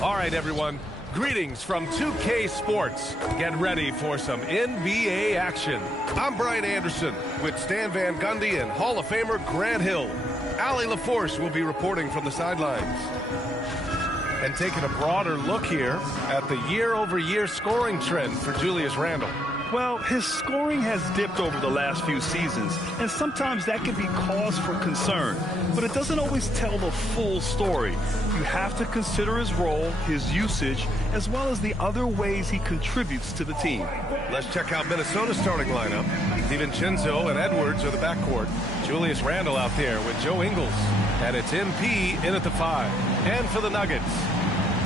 All right, everyone. Greetings from 2K Sports. Get ready for some NBA action. I'm Brian Anderson with Stan Van Gundy and Hall of Famer Grant Hill. Allie LaForce will be reporting from the sidelines. And taking a broader look here at the year-over-year scoring trend for Julius Randle. Well, his scoring has dipped over the last few seasons, and sometimes that can be cause for concern. But it doesn't always tell the full story. You have to consider his role, his usage, as well as the other ways he contributes to the team. Let's check out Minnesota's starting lineup. DiVincenzo and Edwards are the backcourt. Julius Randle out there with Joe Ingles. And it's MP in at the 5. And for the Nuggets,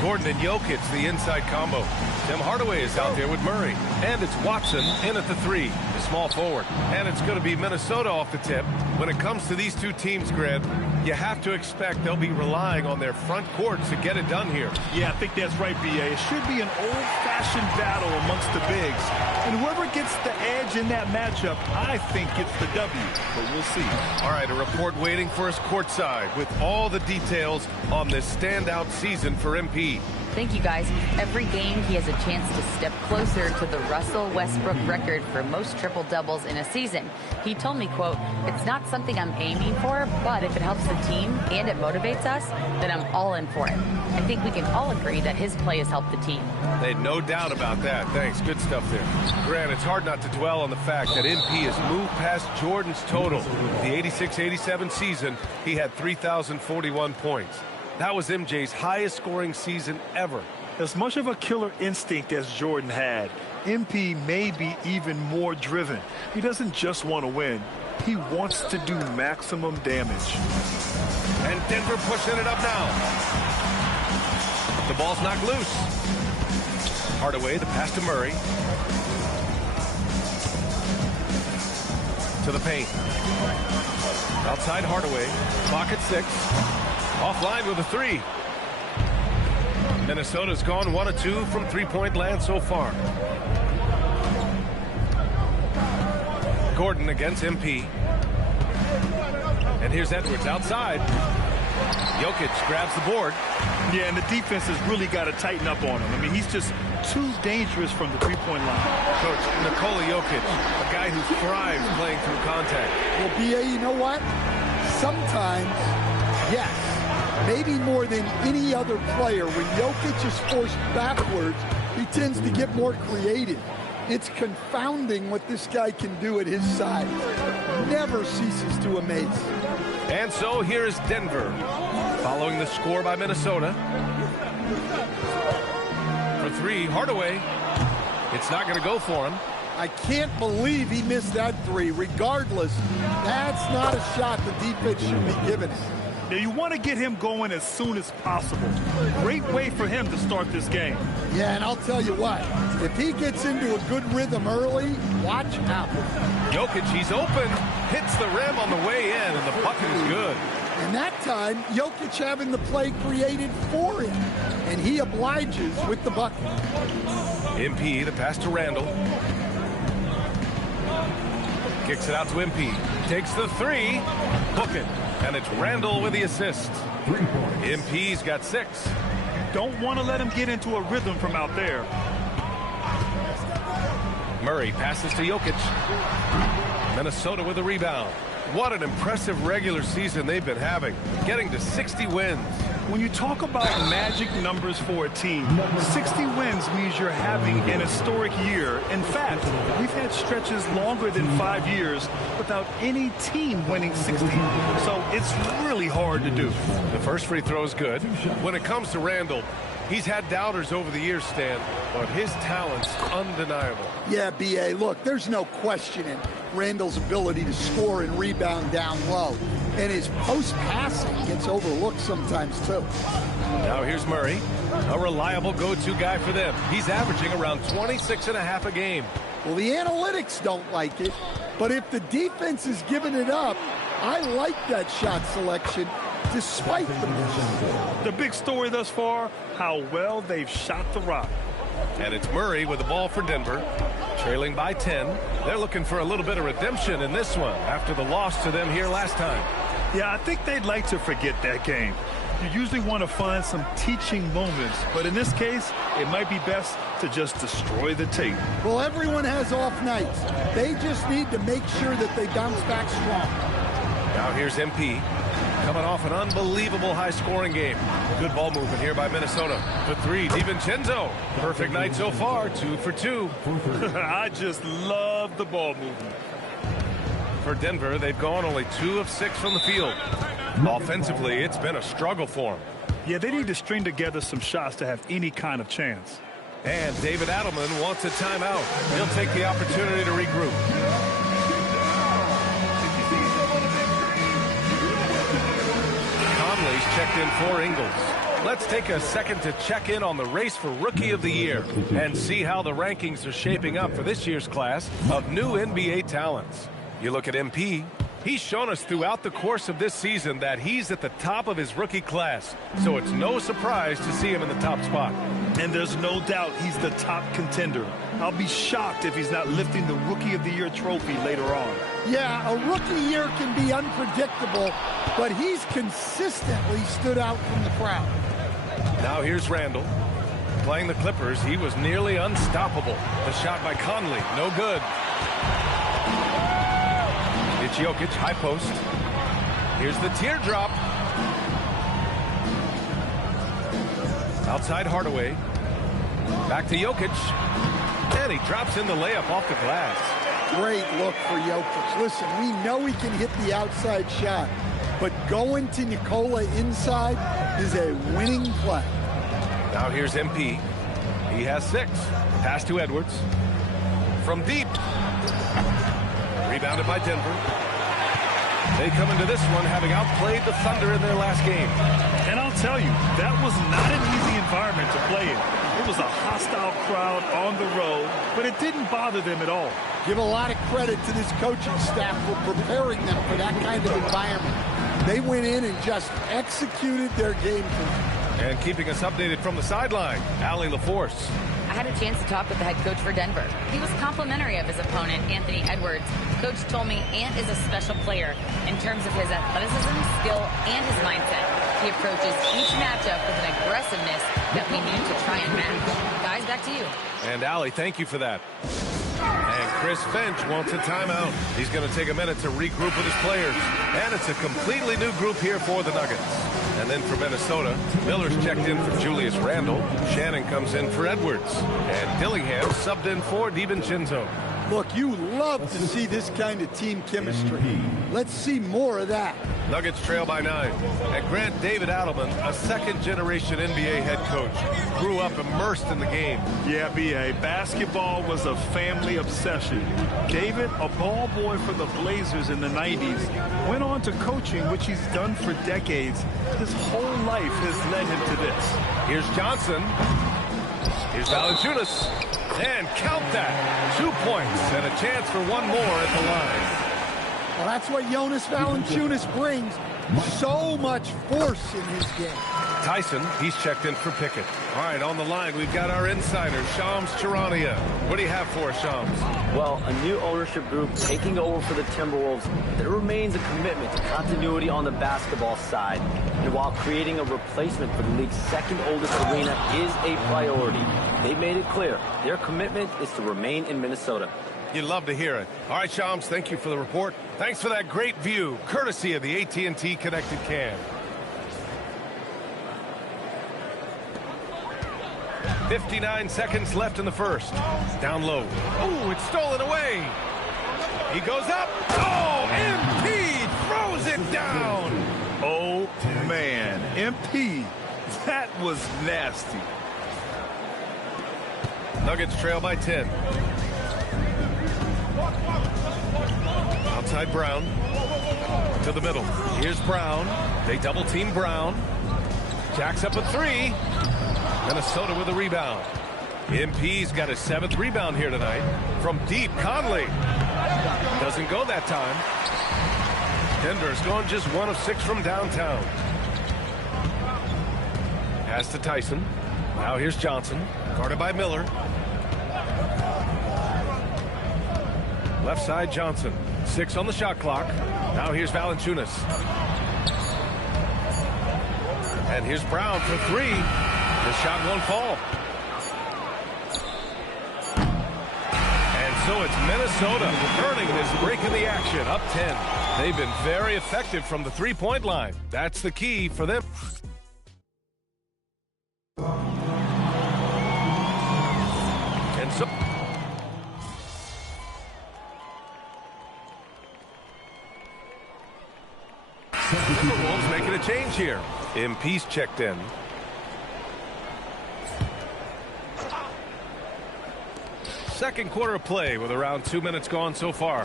Gordon and Jokic, the inside combo. Tim Hardaway is out there with Murray. And it's Watson in at the 3, the small forward. And it's going to be Minnesota off the tip. When it comes to these two teams, Grant, you have to expect they'll be relying on their front court to get it done here. Yeah, I think that's right, B.A. It should be an old-fashioned battle amongst the bigs. And whoever gets the edge in that matchup, I think gets the W. But we'll see. All right, a report waiting for us courtside with all the details on this standout season for MP. Thank you, guys. Every game, he has a chance to step closer to the Russell Westbrook record for most triple-doubles in a season. He told me, quote, "It's not something I'm aiming for, but if it helps the team and it motivates us, then I'm all in for it." I think we can all agree that his play has helped the team. Hey, no doubt about that. Thanks. Good stuff there. Grant, it's hard not to dwell on the fact that MP has moved past Jordan's total. The 86-87 season, he had 3,041 points. That was MJ's highest scoring season ever. As much of a killer instinct as Jordan had, MP may be even more driven. He doesn't just want to win. He wants to do maximum damage. And Denver pushing it up now. The ball's knocked loose. Hardaway, the pass to Murray. To the paint. Outside Hardaway. Clock at 6. Offline with a 3. Minnesota's gone 1 of 2 from three-point land so far. Gordon against MP. And here's Edwards outside. Jokic grabs the board. Yeah, and the defense has really got to tighten up on him. I mean, he's just too dangerous from the three-point line. Coach, Nikola Jokic, a guy who thrives playing through contact. Well, B.A., you know what? Sometimes, yes, maybe more than any other player, when Jokic is forced backwards, he tends to get more creative. It's confounding what this guy can do at his size. Never ceases to amaze. And so here's Denver, following the score by Minnesota. For 3, Hardaway. It's not going to go for him. I can't believe he missed that 3. Regardless, that's not a shot the defense should be giving him. Now, you want to get him going as soon as possible. Great way for him to start this game. Yeah, and I'll tell you what, if he gets into a good rhythm early, watch out. Jokic, he's open, hits the rim on the way in, and the bucket is good. And that time, Jokic having the play created for him, and he obliges with the bucket. MP, the pass to Randle. Kicks it out to MP. Takes the 3. Book it. And it's Randle with the assist. MP's got 6. Don't want to let him get into a rhythm from out there. Murray passes to Jokic. Minnesota with a rebound. What an impressive regular season they've been having. Getting to 60 wins. When you talk about magic numbers for a team, 60 wins means you're having an historic year. In fact, we've had stretches longer than 5 years without any team winning 60. So it's really hard to do. The first free throw is good. When it comes to Randle, He's had doubters over the years, Stan, but his talent's undeniable. Yeah, B.A., look, there's no questioning Randall's ability to score and rebound down low. And his post-passing gets overlooked sometimes, too. Now here's Murray, a reliable go-to guy for them. He's averaging around 26.5 a game. Well, the analytics don't like it, but if the defense is giving it up, I like that shot selection despite the miss. The big story thus far, how well they've shot the rock. And it's Murray with the ball for Denver, trailing by 10. They're looking for a little bit of redemption in this one after the loss to them here last time. Yeah, I think they'd like to forget that game. You usually want to find some teaching moments, but in this case, it might be best to just destroy the tape. Well, everyone has off nights. They just need to make sure that they bounce back strong. Now here's MP, coming off an unbelievable high-scoring game. Good ball movement here by Minnesota. For three, DiVincenzo. Perfect night so far, 2 for 2. I just love the ball movement. For Denver, they've gone only 2 of 6 from the field. Offensively, it's been a struggle for them. Yeah, they need to string together some shots to have any kind of chance. And David Adelman wants a timeout. He'll take the opportunity to regroup. Conley's checked in for Ingles. Let's take a second to check in on the race for Rookie of the Year and see how the rankings are shaping up for this year's class of new NBA talents. You look at MP. He's shown us throughout the course of this season that he's at the top of his rookie class, so it's no surprise to see him in the top spot. And there's no doubt he's the top contender. I'll be shocked if he's not lifting the Rookie of the Year trophy later on. Yeah, a rookie year can be unpredictable, but he's consistently stood out from the crowd. Now here's Randall. Playing the Clippers, he was nearly unstoppable. The shot by Conley, no good. It's Jokic, high post. Here's the teardrop. Outside Hardaway. Back to Jokic. And he drops in the layup off the glass. Great look for Jokic. Listen, we know he can hit the outside shot, but going to Nikola inside is a winning play. Now here's MP. He has 6. Pass to Edwards. From deep. Rebounded by Denver. They come into this one having outplayed the Thunder in their last game. And I'll tell you, that was not an easy environment to play in. It was a hostile crowd on the road, but it didn't bother them at all. Give a lot of credit to this coaching staff for preparing them for that kind of environment. They went in and just executed their game plan. And keeping us updated from the sideline, Allie LaForce. I had a chance to talk with the head coach for Denver. He was complimentary of his opponent, Anthony Edwards. Coach told me Ant is a special player in terms of his athleticism, skill, and his mindset. He approaches each matchup with an aggressiveness that we need to try and match. Guys, back to you. And Allie, thank you for that. And Chris Finch wants a timeout. He's going to take a minute to regroup with his players. And it's a completely new group here for the Nuggets. And then for Minnesota, Miller's checked in for Julius Randle. Shannon comes in for Edwards. And Dillingham subbed in for DiVincenzo. Look, you love to see this kind of team chemistry. Let's see more of that. Nuggets trail by 9. And Grant David Adelman, a second-generation NBA head coach, grew up immersed in the game. Yeah, B.A., basketball was a family obsession. David, a ball boy for the Blazers in the 90s, went on to coaching, which he's done for decades. His whole life has led him to this. Here's Johnson. Here's Valanciunas. And count that. 2 points and a chance for one more at the line. Well, that's what Jonas Valanciunas brings. So much force in his game. Tyson, he's checked in for Pickett. All right, on the line, we've got our insider, Shams Charania. What do you have for us, Shams? Well, a new ownership group taking over for the Timberwolves. There remains a commitment to continuity on the basketball side. And while creating a replacement for the league's second oldest arena is a priority, they made it clear their commitment is to remain in Minnesota. You'd love to hear it. All right, Shams, thank you for the report. Thanks for that great view, courtesy of the AT&T Connected Cam. 59 seconds left in the first. Down low. Ooh, it's stolen away. He goes up. Oh, MP throws it down. Oh, man. MP That was nasty. Nuggets trail by 10. Outside Brown. To the middle. Here's Brown. They double team Brown. Jacks up a three. Minnesota with a rebound. MP's got his 7th rebound here tonight. From deep, Conley. Doesn't go that time. Denver's going just 1 of 6 from downtown. Pass to Tyson. Now here's Johnson. Guarded by Miller. Left side Johnson. 6 on the shot clock. Now here's Valanciunas. And here's Brown for 3. The shot won't fall. And so it's Minnesota earning this break in the action. Up 10. They've been very effective from the three-point line. That's the key for them. And so Timberwolves making a change here. MP's checked in. Second quarter of play with around 2 minutes gone so far.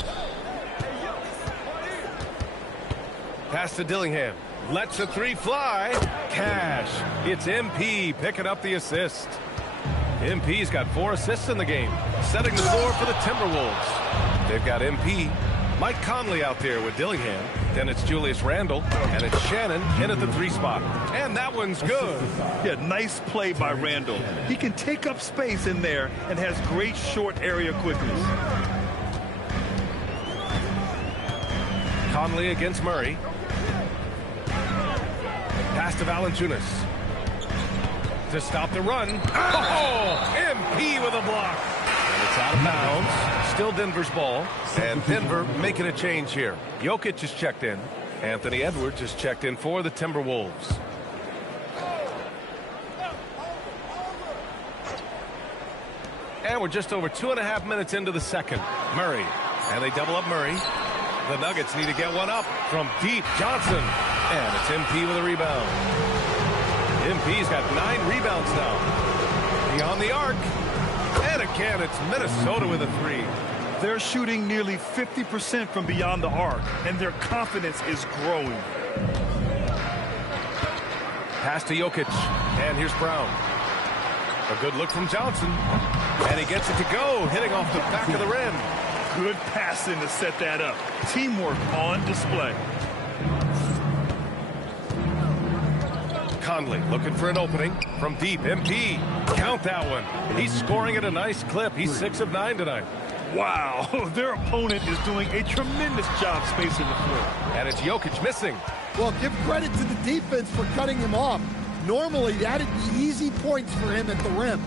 Pass to Dillingham. Lets a three fly. Cash. It's MP picking up the assist. MP's got 4 assists in the game. Setting the floor for the Timberwolves. They've got MP. Mike Conley out there with Dillingham. Then it's Julius Randle. And it's Shannon in at the 3 spot. And that one's good. Yeah, nice play by Randle. He can take up space in there and has great short area quickness. Conley against Murray. Pass to Valanciunas. To stop the run. Oh, MP with a block. And it's out of bounds. Still Denver's ball. And Denver making a change here. Jokic is checked in. Anthony Edwards is checked in for the Timberwolves. And we're just over 2.5 minutes into the second. Murray. And they double up Murray. The Nuggets need to get one up from deep. Johnson. And it's MP with a rebound. MP's got 9 rebounds now. Beyond the arc. And again, it's Minnesota with a 3. They're shooting nearly 50% from beyond the arc, and their confidence is growing. Pass to Jokic. And here's Brown. A good look from Johnson. And he gets it to go, hitting off the back of the rim. Good passing to set that up. Teamwork on display. Conley looking for an opening from deep. MP. Count that one. He's scoring at a nice clip. He's 6 of 9 tonight. Wow, their opponent is doing a tremendous job spacing the floor. And it's Jokic missing. Well, give credit to the defense for cutting him off. Normally, that'd be easy points for him at the rim.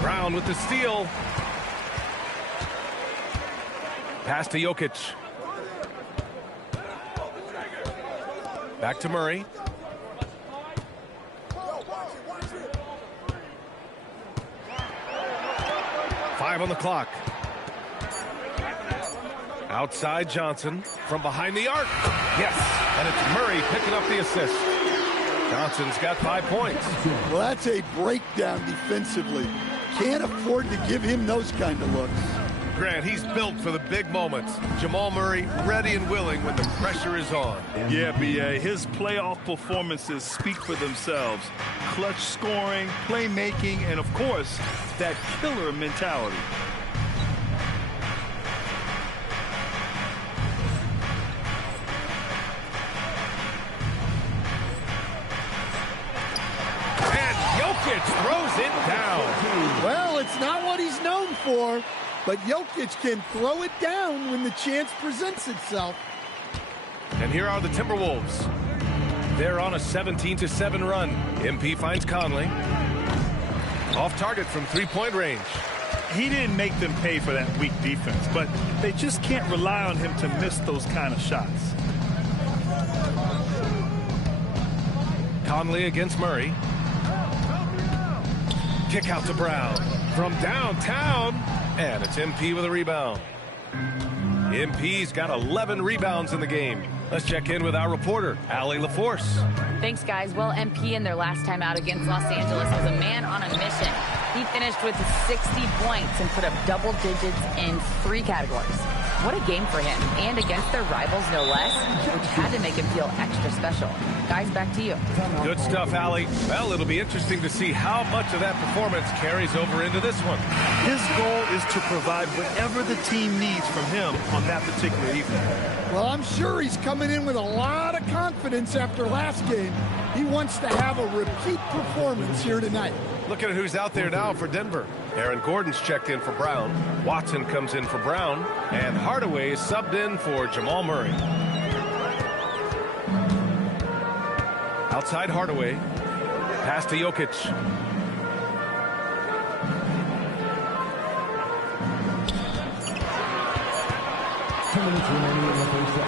Brown with the steal. Pass to Jokic. Back to Murray. Five on the clock. Outside Johnson from behind the arc. Yes, and it's Murray picking up the assist. Johnson's got 5 points. Well, that's a breakdown defensively. Can't afford to give him those kind of looks. Grant, he's built for the big moments. Jamal Murray ready and willing when the pressure is on. Yeah, B.A., his playoff performances speak for themselves. Clutch scoring, playmaking, and, of course, that killer mentality. And Jokic throws it down. Well, it's not what he's known for, but Jokic can throw it down when the chance presents itself. And here are the Timberwolves. They're on a 17-7 run. MP finds Conley. Off target from three-point range. He didn't make them pay for that weak defense, but they just can't rely on him to miss those kind of shots. Conley against Murray. Kick out to Brown from downtown. And it's MP with a rebound. MP's got 11 rebounds in the game. Let's check in with our reporter, Allie LaForce. Thanks, guys. Well, MP in their last time out against Los Angeles was a man on a mission. He finished with 60 points and put up double digits in 3 categories. What a game for him, and against their rivals, no less, which had to make him feel extra special. Guys, back to you. Good stuff, Allie. Well, it'll be interesting to see how much of that performance carries over into this one. His goal is to provide whatever the team needs from him on that particular evening. Well, I'm sure he's coming in with a lot of confidence after last game. He wants to have a repeat performance here tonight. Look at who's out there now for Denver. Aaron Gordon's checked in for Brown. Watson comes in for Brown. And Hardaway is subbed in for Jamal Murray. Outside Hardaway. Pass to Jokic.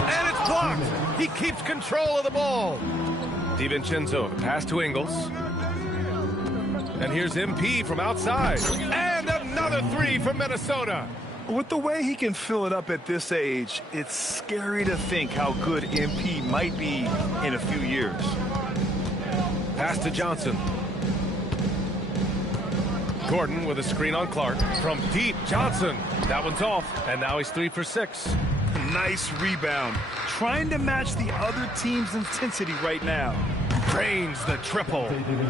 And it's blocked. He keeps control of the ball. DiVincenzo, the pass to Ingles. And here's MP from outside. And another 3 from Minnesota. With the way he can fill it up at this age, it's scary to think how good MP might be in a few years. Pass to Johnson. Gordon with a screen on Clark. From deep, Johnson. That one's off. And now he's 3 for 6. Nice rebound. Trying to match the other team's intensity right now. Drains the triple.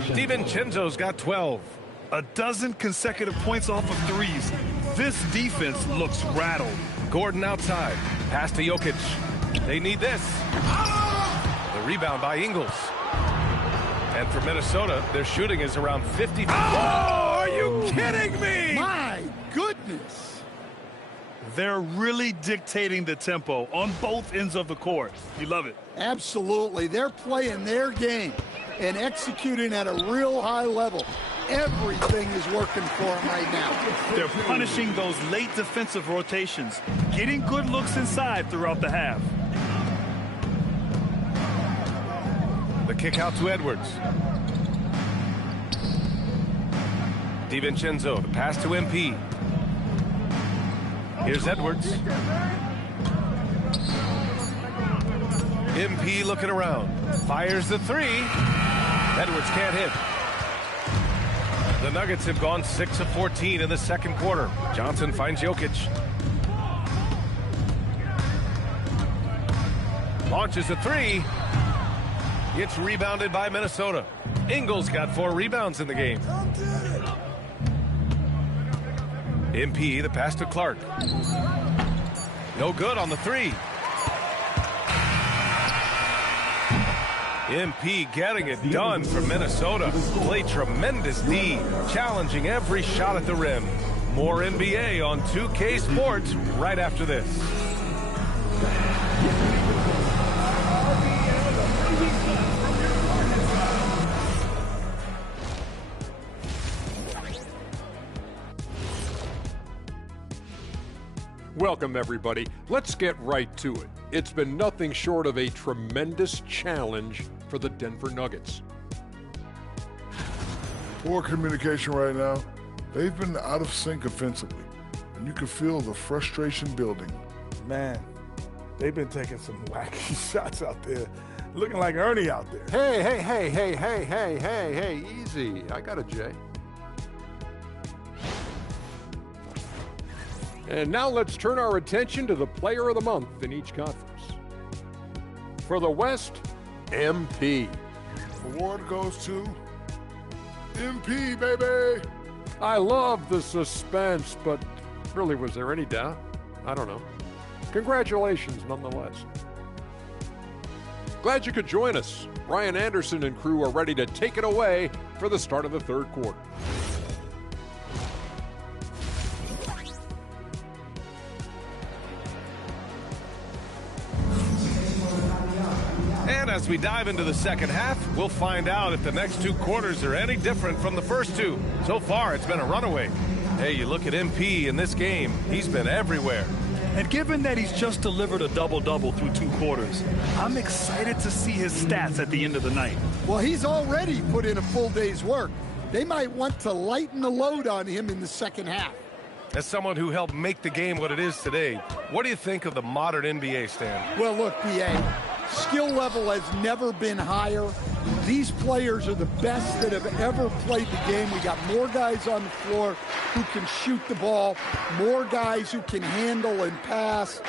DiVincenzo's got 12. A dozen consecutive points off of threes. This defense looks rattled. Gordon outside. Pass to Jokic. They need this. The rebound by Ingles. And for Minnesota, their shooting is around 50. Oh, are you kidding me? My goodness. They're really dictating the tempo on both ends of the court. You love it. Absolutely. They're playing their game and executing at a real high level. Everything is working for them right now. They're punishing those late defensive rotations, getting good looks inside throughout the half. The kick out to Edwards. DiVincenzo, the pass to MP. Here's Edwards. MP looking around. Fires the 3. Edwards can't hit. The Nuggets have gone 6 of 14 in the second quarter. Johnson finds Jokic. Launches a 3. It's rebounded by Minnesota. Ingles got 4 rebounds in the game. MP, the pass to Clark. No good on the 3. MP getting it done for Minnesota. Played tremendous D, challenging every shot at the rim. More NBA on 2K Sports right after this. Welcome, everybody. Let's get right to it. It's been nothing short of a tremendous challenge for the Denver Nuggets. Poor communication right now. They've been out of sync offensively, and you can feel the frustration building. Man, they've been taking some wacky shots out there, looking like Ernie out there. Hey, easy. I got a J. And now let's turn our attention to the player of the month in each conference. For the West, MP. Award goes to MP, baby. I love the suspense, but really, was there any doubt? I don't know. Congratulations, nonetheless. Glad you could join us. Ryan Anderson and crew are ready to take it away for the start of the third quarter. And as we dive into the second half, we'll find out if the next 2 quarters are any different from the first 2. So far, it's been a runaway. Hey, you look at MP in this game, he's been everywhere. And given that he's just delivered a double-double through 2 quarters, I'm excited to see his stats at the end of the night. Well, he's already put in a full day's work. They might want to lighten the load on him in the second half. As someone who helped make the game what it is today, what do you think of the modern NBA, Stan? Well, look, B.A., skill level has never been higher. These players are the best that have ever played the game. We got more guys on the floor who can shoot the ball, more guys who can handle and pass.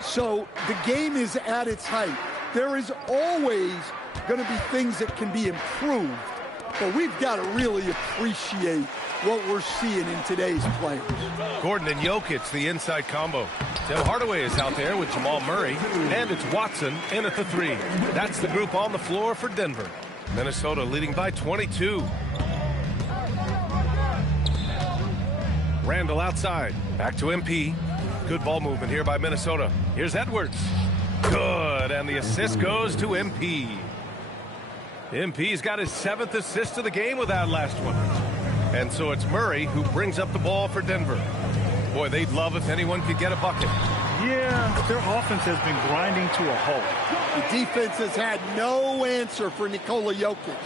So the game is at its height. There is always going to be things that can be improved, but we've got to really appreciate what we're seeing in today's players. Gordon and Jokic, the inside combo. Tim Hardaway is out there with Jamal Murray, and it's Watson in at the 3. That's the group on the floor for Denver. Minnesota leading by 22. Randall outside. Back to MP. Good ball movement here by Minnesota. Here's Edwards. Good, and the assist goes to MP. MP's got his 7th assist of the game with that last one. And so it's Murray who brings up the ball for Denver. Boy, they'd love if anyone could get a bucket. Yeah, their offense has been grinding to a halt. The defense has had no answer for Nikola Jokic.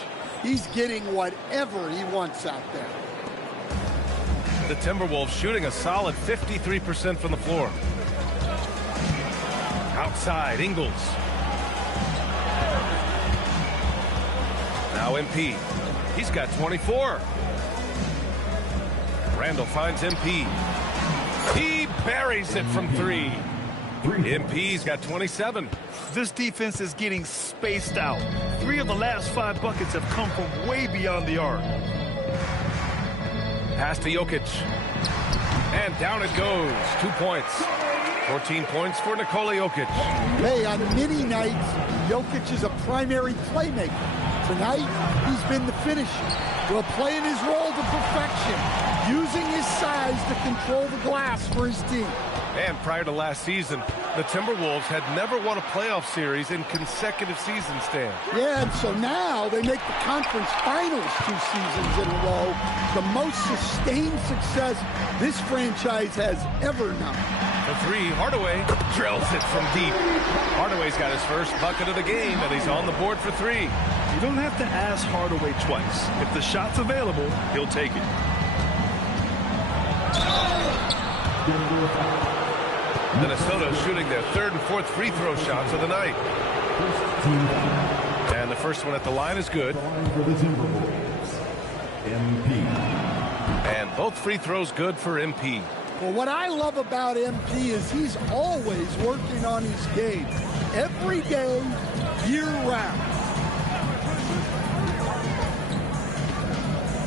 He's getting whatever he wants out there. The Timberwolves shooting a solid 53% from the floor. Outside, Ingles. Now MP. He's got 24. Randall finds MP. He buries it from 3. MP's got 27. This defense is getting spaced out. 3 of the last 5 buckets have come from way beyond the arc. Pass to Jokic. And down it goes. 2 points. 14 points for Nikola Jokic. Hey, on many nights, Jokic is a primary playmaker. Tonight, he's been the finisher. Well, playing his role to perfection, using his size to control the glass for his team. And prior to last season, the Timberwolves had never won a playoff series in consecutive seasons, Stan. Yeah, and so now they make the conference finals 2 seasons in a row. The most sustained success this franchise has ever known. The 3, Hardaway drills it from deep. Hardaway's got his first bucket of the game, and he's on the board for 3. You don't have to ask Hardaway twice. If the shot's available, he'll take it. Minnesota shooting their 3rd and 4th free throw shots of the night. And the first one at the line is good. And both free throws good for MP. Well, what I love about MP is he's always working on his game. Every day, year-round.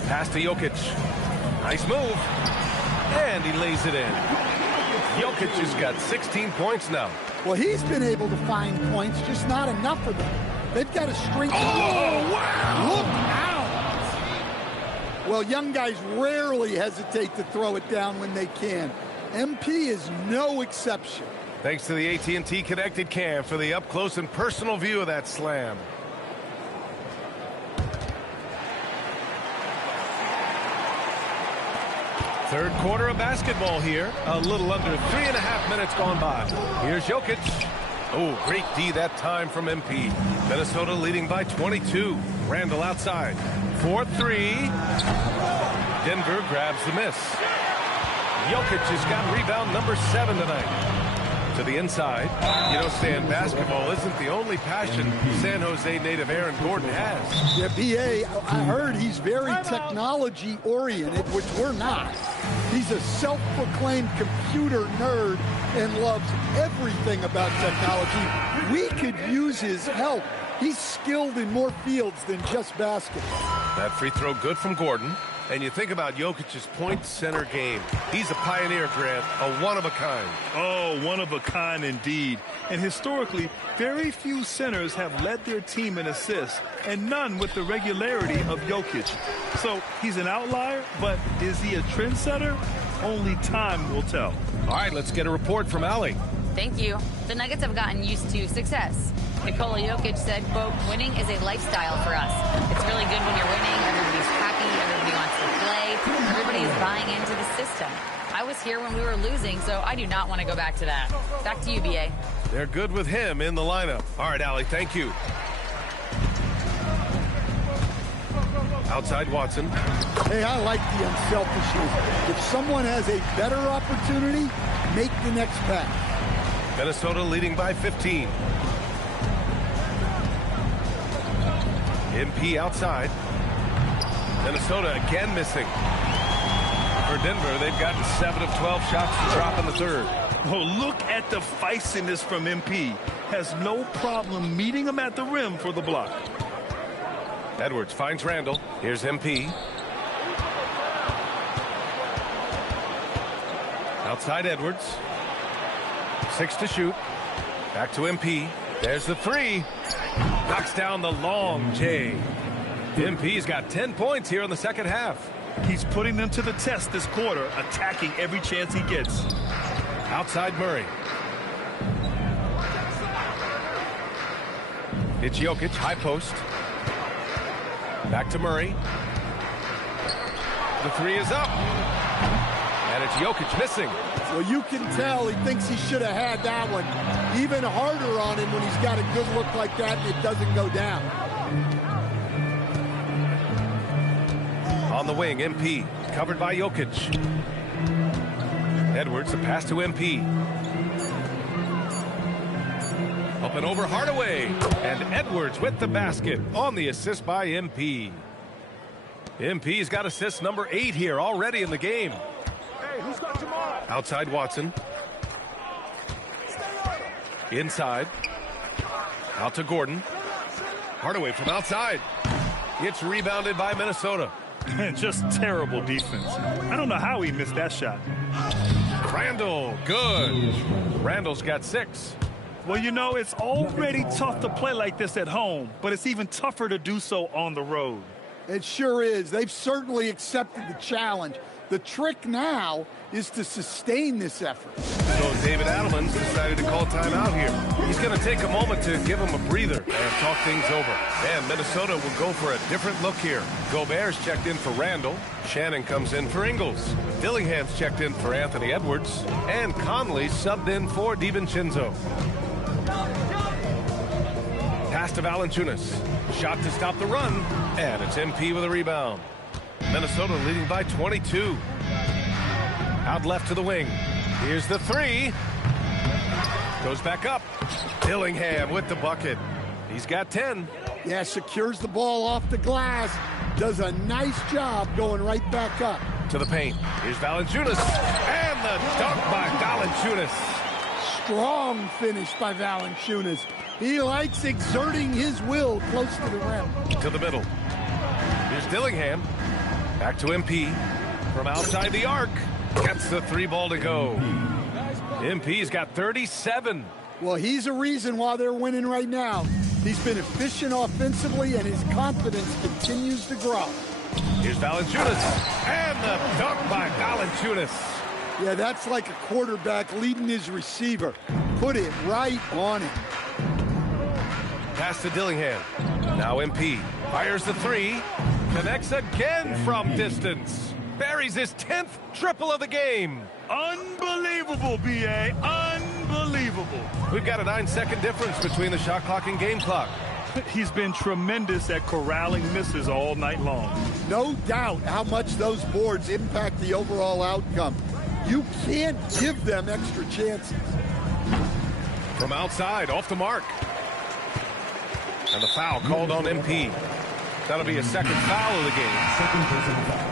Pass to Jokic. Nice move. And he lays it in. Jokic has got 16 points now. Well, he's been able to find points, just not enough of them. They've got a streak. Oh, wow! Look out! Well, young guys rarely hesitate to throw it down when they can. MP is no exception. Thanks to the AT&T Connected Cam for the up-close and personal view of that slam. Third quarter of basketball here. A little under 3.5 minutes gone by. Here's Jokic. Oh, great D that time from MP. Minnesota leading by 22. Randall outside. 4-3. Denver grabs the miss. Jokic has got rebound number 7 tonight. To the inside. You know, Stan, basketball isn't the only passion San Jose native Aaron Gordon has. Yeah, B.A., I heard he's very technology-oriented, which we're not. He's a self-proclaimed computer nerd and loves everything about technology. We could use his help. He's skilled in more fields than just basketball. That free throw good from Gordon. And you think about Jokic's point center game. He's a pioneer, Grant, a one-of-a-kind. Oh, one-of-a-kind indeed. And historically, very few centers have led their team in assists, and none with the regularity of Jokic. So he's an outlier, but is he a trendsetter? Only time will tell. All right, let's get a report from Allie. Thank you. The Nuggets have gotten used to success. Nikola Jokic said, quote, winning is a lifestyle for us. It's really good when you're winning. Everybody's happy. Everybody wants to play. Everybody is buying into the system. I was here when we were losing, so I do not want to go back to that. Back to you, B.A. They're good with him in the lineup. All right, Allie, thank you. Outside Watson. Hey, I like the unselfishness. If someone has a better opportunity, make the next pass. Minnesota leading by 15. MP outside. Minnesota again missing. For Denver, they've gotten 7 of 12 shots to drop in the third. Oh, look at the feistiness from MP. Has no problem meeting him at the rim for the block. Edwards finds Randall. Here's MP. Outside Edwards. 6 to shoot. Back to MP. There's the 3. Knocks down the long J. MP's got 10 points here in the second half. He's putting them to the test this quarter, attacking every chance he gets. Outside Murray. It's Jokic, high post. Back to Murray. The 3 is up. And it's Jokic missing. Well, you can tell he thinks he should have had that one. Even harder on him when he's got a good look like that and it doesn't go down. On the wing, MP. Covered by Jokic. Edwards, a pass to MP. Up and over Hardaway. And Edwards with the basket on the assist by MP. MP's got assist number 8 here already in the game. Hey, who's got Jamal? Outside Watson. Inside. Out to Gordon. Hardaway from outside. It's rebounded by Minnesota. Just terrible defense. I don't know how he missed that shot. Randall, good. Randall's got 6. Well, you know, it's already tough to play like this at home, but it's even tougher to do so on the road. It sure is. They've certainly accepted the challenge. The trick now is to sustain this effort. So David Adelman's decided to call timeout here. He's going to take a moment to give him a breather and talk things over. And Minnesota will go for a different look here. Gobert's checked in for Randall. Shannon comes in for Ingles. Dillingham's checked in for Anthony Edwards. And Conley subbed in for DiVincenzo. Pass to Valanciunas. Shot to stop the run. And it's MP with a rebound. Minnesota leading by 22. Out left to the wing. Here's the 3. Goes back up. Dillingham with the bucket. He's got 10. Yeah, secures the ball off the glass. Does a nice job going right back up. To the paint. Here's Valanciunas. And the dunk by Valanciunas. Strong finish by Valanciunas. He likes exerting his will close to the rim. To the middle. Here's Dillingham. Back to MP. From outside the arc. Gets the 3 ball to go. MP's got 37. Well, he's a reason why they're winning right now. He's been efficient offensively, and his confidence continues to grow. Here's Valanciunas. And the dunk by Valanciunas. Yeah, that's like a quarterback leading his receiver. Put it right on him. Pass to Dillingham. Now MP. Fires the 3. Connects again from distance. Buries his 10th triple of the game. Unbelievable, B.A. Unbelievable. We've got a 9-second difference between the shot clock and game clock. He's been tremendous at corralling misses all night long. No doubt how much those boards impact the overall outcome. You can't give them extra chances. From outside, off the mark. And the foul called on MP. That'll be a second foul of the game. Second personal foul.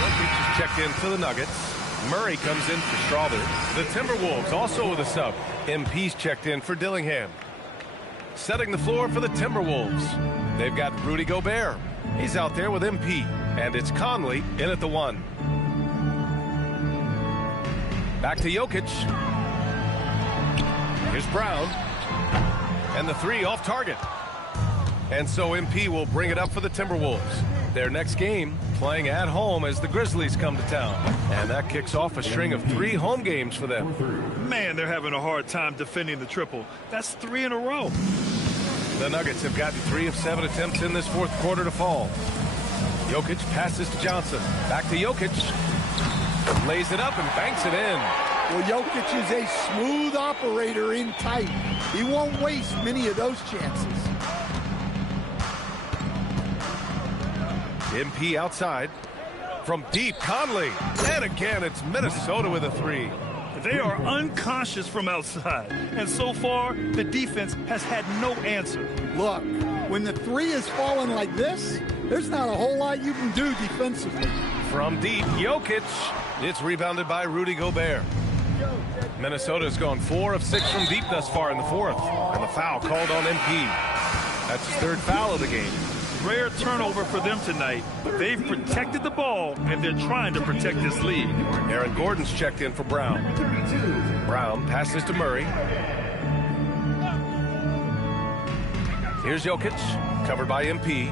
Jokic is checked in for the Nuggets. Murray comes in for Strawther. The Timberwolves also with a sub. MP's checked in for Dillingham. Setting the floor for the Timberwolves. They've got Rudy Gobert. He's out there with MP. And it's Conley in at the 1. Back to Jokic. Here's Brown. And the 3 off target. And so MP will bring it up for the Timberwolves. Their next game playing at home as the Grizzlies come to town. And that kicks off a string of 3 home games for them. Man, they're having a hard time defending the triple. That's 3 in a row. The Nuggets have gotten 3 of 7 attempts in this fourth quarter to fall. Jokic passes to Johnson. Back to Jokic. Lays it up and banks it in. Well, Jokic is a smooth operator in tight. He won't waste many of those chances. MP outside. From deep, Conley. And again, it's Minnesota with a 3. They are unconscious from outside. And so far, the defense has had no answer. Look, when the three is falling like this, there's not a whole lot you can do defensively. From deep, Jokic. It's rebounded by Rudy Gobert. Minnesota's gone 4 of 6 from deep thus far in the fourth. And the foul called on MP. That's his third foul of the game. Rare turnover for them tonight, but they've protected the ball, and they're trying to protect this lead. Aaron Gordon's checked in for Brown. Brown passes to Murray. Here's Jokic, covered by MP.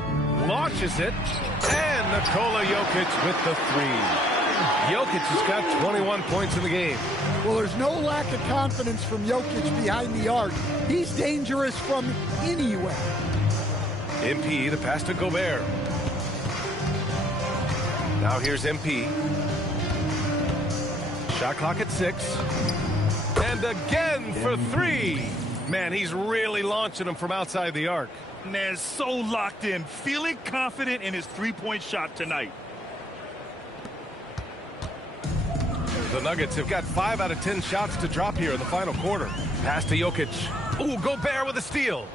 Launches it, and Nikola Jokic with the three. Jokic has got 21 points in the game. Well, there's no lack of confidence from Jokic behind the arc. He's dangerous from anywhere. MP, the pass to Gobert. Now here's MP. Shot clock at 6. And again for 3. Man, he's really launching them from outside the arc. Man, so locked in, feeling confident in his three-point shot tonight. The Nuggets have got 5 out of 10 shots to drop here in the final quarter. Pass to Jokic. Ooh, Gobert with a steal.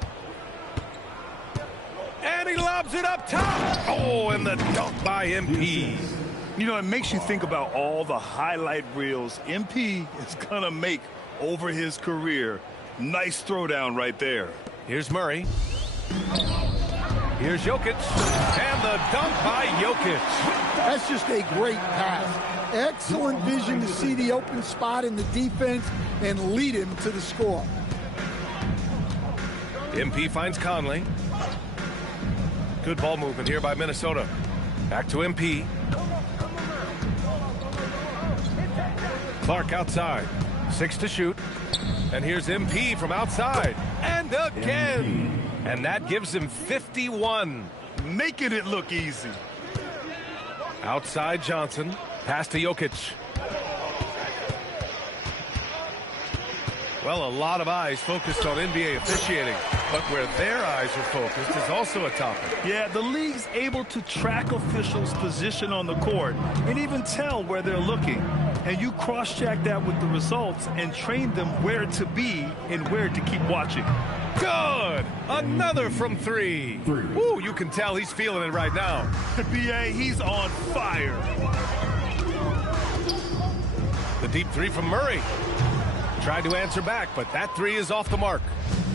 And he lobs it up top. Oh, and the dunk by MP. You know, it makes you think about all the highlight reels MP is going to make over his career. Nice throwdown right there. Here's Murray. Here's Jokic. And the dunk by Jokic. That's just a great pass. Excellent vision to see the open spot in the defense and lead him to the score. MP finds Conley. Good ball movement here by Minnesota. Back to MP. Clark outside. 6 to shoot. And here's MP from outside. And again. And that gives him 51. Making it look easy. Outside Johnson. Pass to Jokic. Well, a lot of eyes focused on NBA officiating, but where their eyes are focused is also a topic. Yeah, the league's able to track officials' position on the court and even tell where they're looking. And you cross-check that with the results and train them where to be and where to keep watching. Good! Another from 3. Woo, you can tell he's feeling it right now. B.A., he's on fire. The deep 3 from Murray. Tried to answer back, but that 3 is off the mark.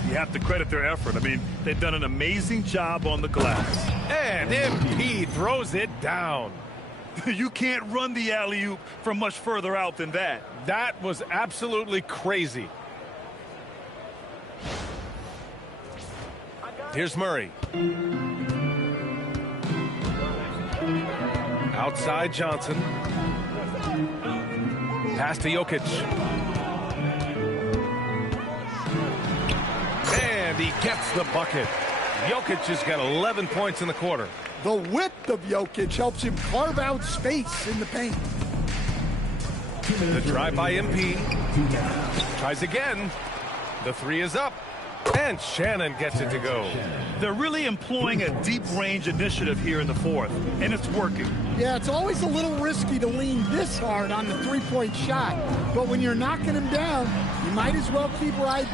You have to credit their effort. I mean, they've done an amazing job on the glass. And MP throws it down. You can't run the alley-oop from much further out than that. That was absolutely crazy. Here's Murray. Outside Johnson. Pass to Jokic. And he gets the bucket. Jokic has got 11 points in the quarter. The width of Jokic helps him carve out space in the paint. The drive by MP. Tries again. The 3 is up. And Shannon gets it to go. They're really employing a deep range initiative here in the fourth, and it's working. Yeah, it's always a little risky to lean this hard on the three-point shot. But when you're knocking him down, you might as well keep riding.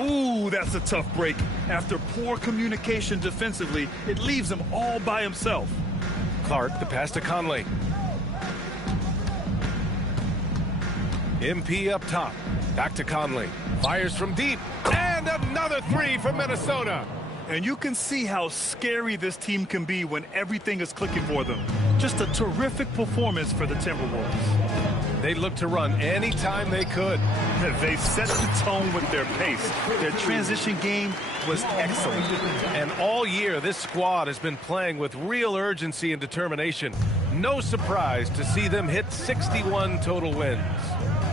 Ooh, that's a tough break. After poor communication defensively, it leaves him all by himself. Clark, the pass to Conley. MP up top. Back to Conley. Fires from deep. And another 3 from Minnesota. And you can see how scary this team can be when everything is clicking for them. Just a terrific performance for the Timberwolves. They looked to run anytime they could. They set the tone with their pace. Their transition game was excellent. And all year, this squad has been playing with real urgency and determination. No surprise to see them hit 61 total wins.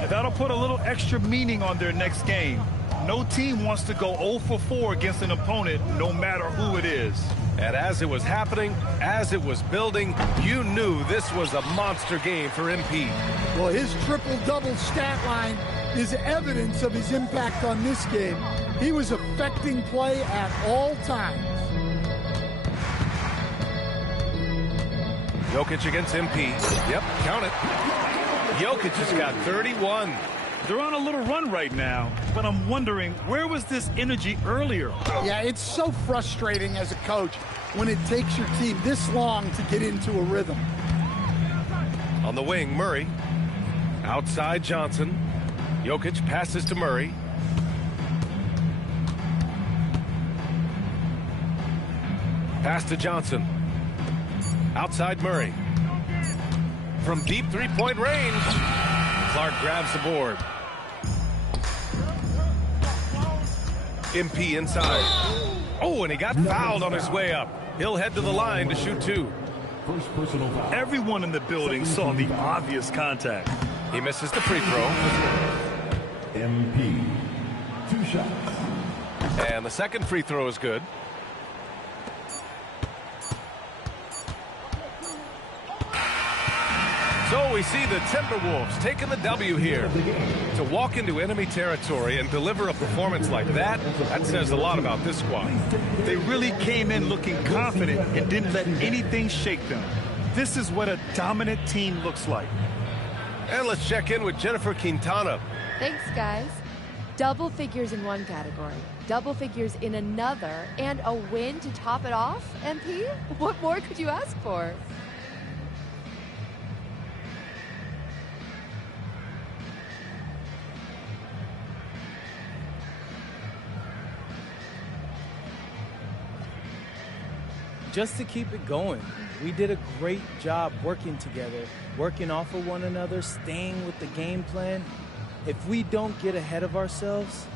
And that'll put a little extra meaning on their next game. No team wants to go 0 for 4 against an opponent, no matter who it is. And as it was happening, as it was building, you knew this was a monster game for MP. Well, his triple-double stat line is evidence of his impact on this game. He was affecting play at all times. Jokic against MP. Yep, count it. Jokic has got 31. They're on a little run right now, but I'm wondering, where was this energy earlier? Yeah, it's so frustrating as a coach when it takes your team this long to get into a rhythm. On the wing, Murray. Outside Johnson. Jokic passes to Murray. Pass to Johnson. Outside Murray. From deep three-point range, Clark grabs the board. MP inside. Oh, and he got fouled on his way up. He'll head to the line to shoot two. First personal foul. Everyone in the building saw the obvious contact. He misses the free throw. MP. 2 shots. And the second free throw is good. So we see the Timberwolves taking the W here. To walk into enemy territory and deliver a performance like that says a lot about this squad. They really came in looking confident and didn't let anything shake them. This is what a dominant team looks like. And let's check in with Jennifer Quintana. Thanks, guys. Double figures in one category, double figures in another, and a win to top it off, MP? What more could you ask for? Just to keep it going. We did a great job working together, working off of one another, staying with the game plan. If we don't get ahead of ourselves,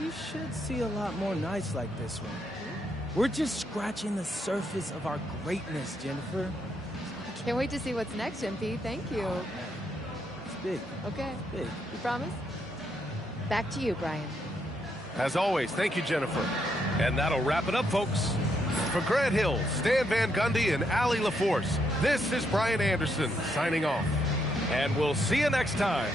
we should see a lot more nights like this one. We're just scratching the surface of our greatness, Jennifer. I can't wait to see what's next, MP. Thank you. It's big. Okay. It's big. You promise? Back to you, Brian. As always, thank you, Jennifer. And that'll wrap it up, folks. For Grant Hill, Stan Van Gundy, and Allie LaForce, this is Brian Anderson signing off. And we'll see you next time.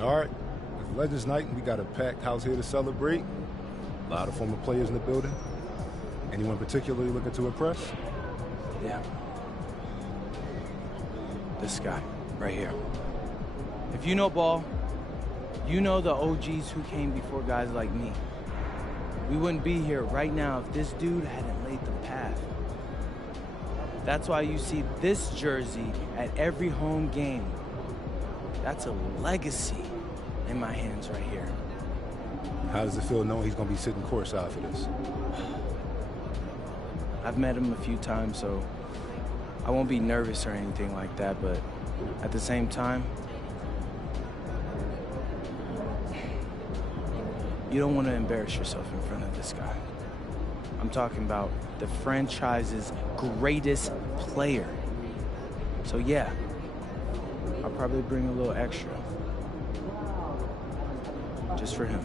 All right. It's Legends Night, and we got a packed house here to celebrate. A lot of former players in the building. Anyone particularly looking to impress? Yeah. This guy, right here. If you know ball, you know the OGs who came before guys like me. We wouldn't be here right now if this dude hadn't laid the path. That's why you see this jersey at every home game. That's a legacy in my hands right here. How does it feel knowing he's going to be sitting courtside for this? I've met him a few times, so I won't be nervous or anything like that, but at the same time, you don't want to embarrass yourself in front of this guy. I'm talking about the franchise's greatest player. So yeah, I'll probably bring a little extra. Just for him.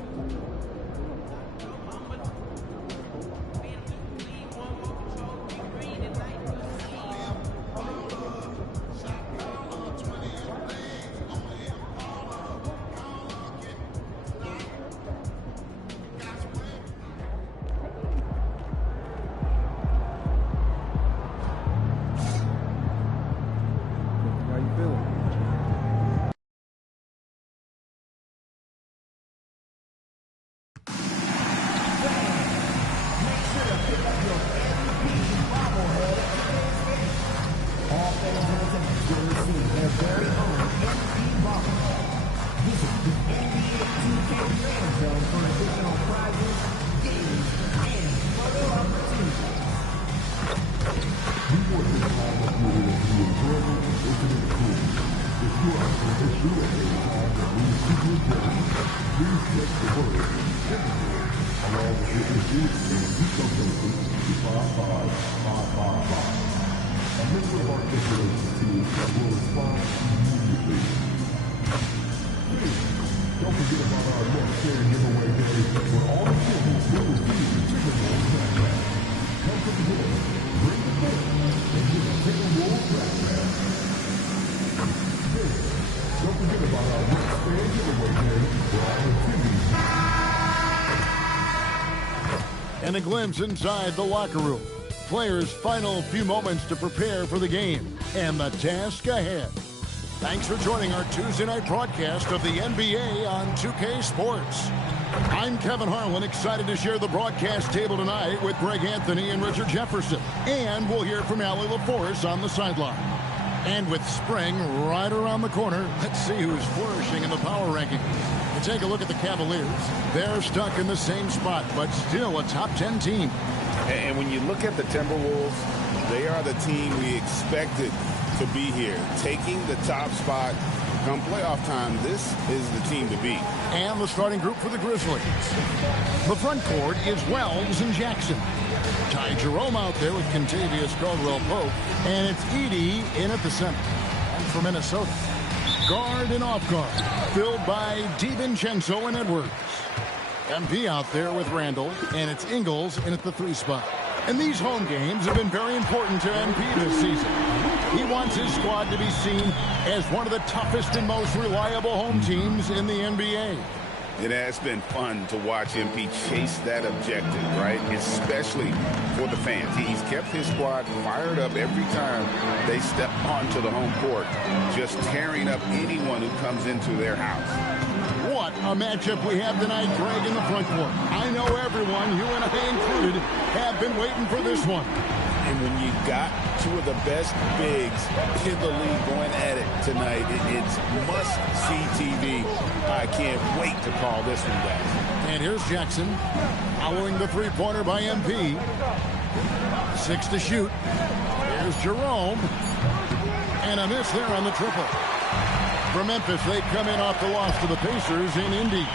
And a glimpse inside the locker room. Players' final few moments to prepare for the game and the task ahead. Thanks for joining our Tuesday night broadcast of the NBA on 2K Sports. I'm Kevin Harlan, excited to share the broadcast table tonight with Greg Anthony and Richard Jefferson. And we'll hear from Allie LaForce on the sideline. And with spring right around the corner, let's see who's flourishing in the power rankings. And take a look at the Cavaliers. They're stuck in the same spot, but still a top 10 team. And when you look at the Timberwolves, they are the team we expected to be here. Taking the top spot come playoff time, this is the team to beat. And the starting group for the Grizzlies. The front court is Wells and Jackson. Ty Jerome out there with Kentavious Caldwell-Pope. And it's Edey in at the center. And for Minnesota, guard and off guard, filled by DiVincenzo and Edwards. MP out there with Randall, and it's Ingles in at the 3 spot. And these home games have been very important to MP this season. He wants his squad to be seen as one of the toughest and most reliable home teams in the NBA. It has been fun to watch MP chase that objective, right? Especially for the fans. He's kept his squad fired up every time they step onto the home court, just tearing up anyone who comes into their house. What a matchup we have tonight, Greg, in the front court. I know everyone, you and I included, have been waiting for this one. And when you got two of the best bigs in the league going at it tonight, it's must-see TV. I can't wait to call this one, guys. And here's Jackson, following the three-pointer by MP. 6 to shoot. Here's Jerome. And a miss there on the triple. For Memphis, they come in off the loss to the Pacers in Indy.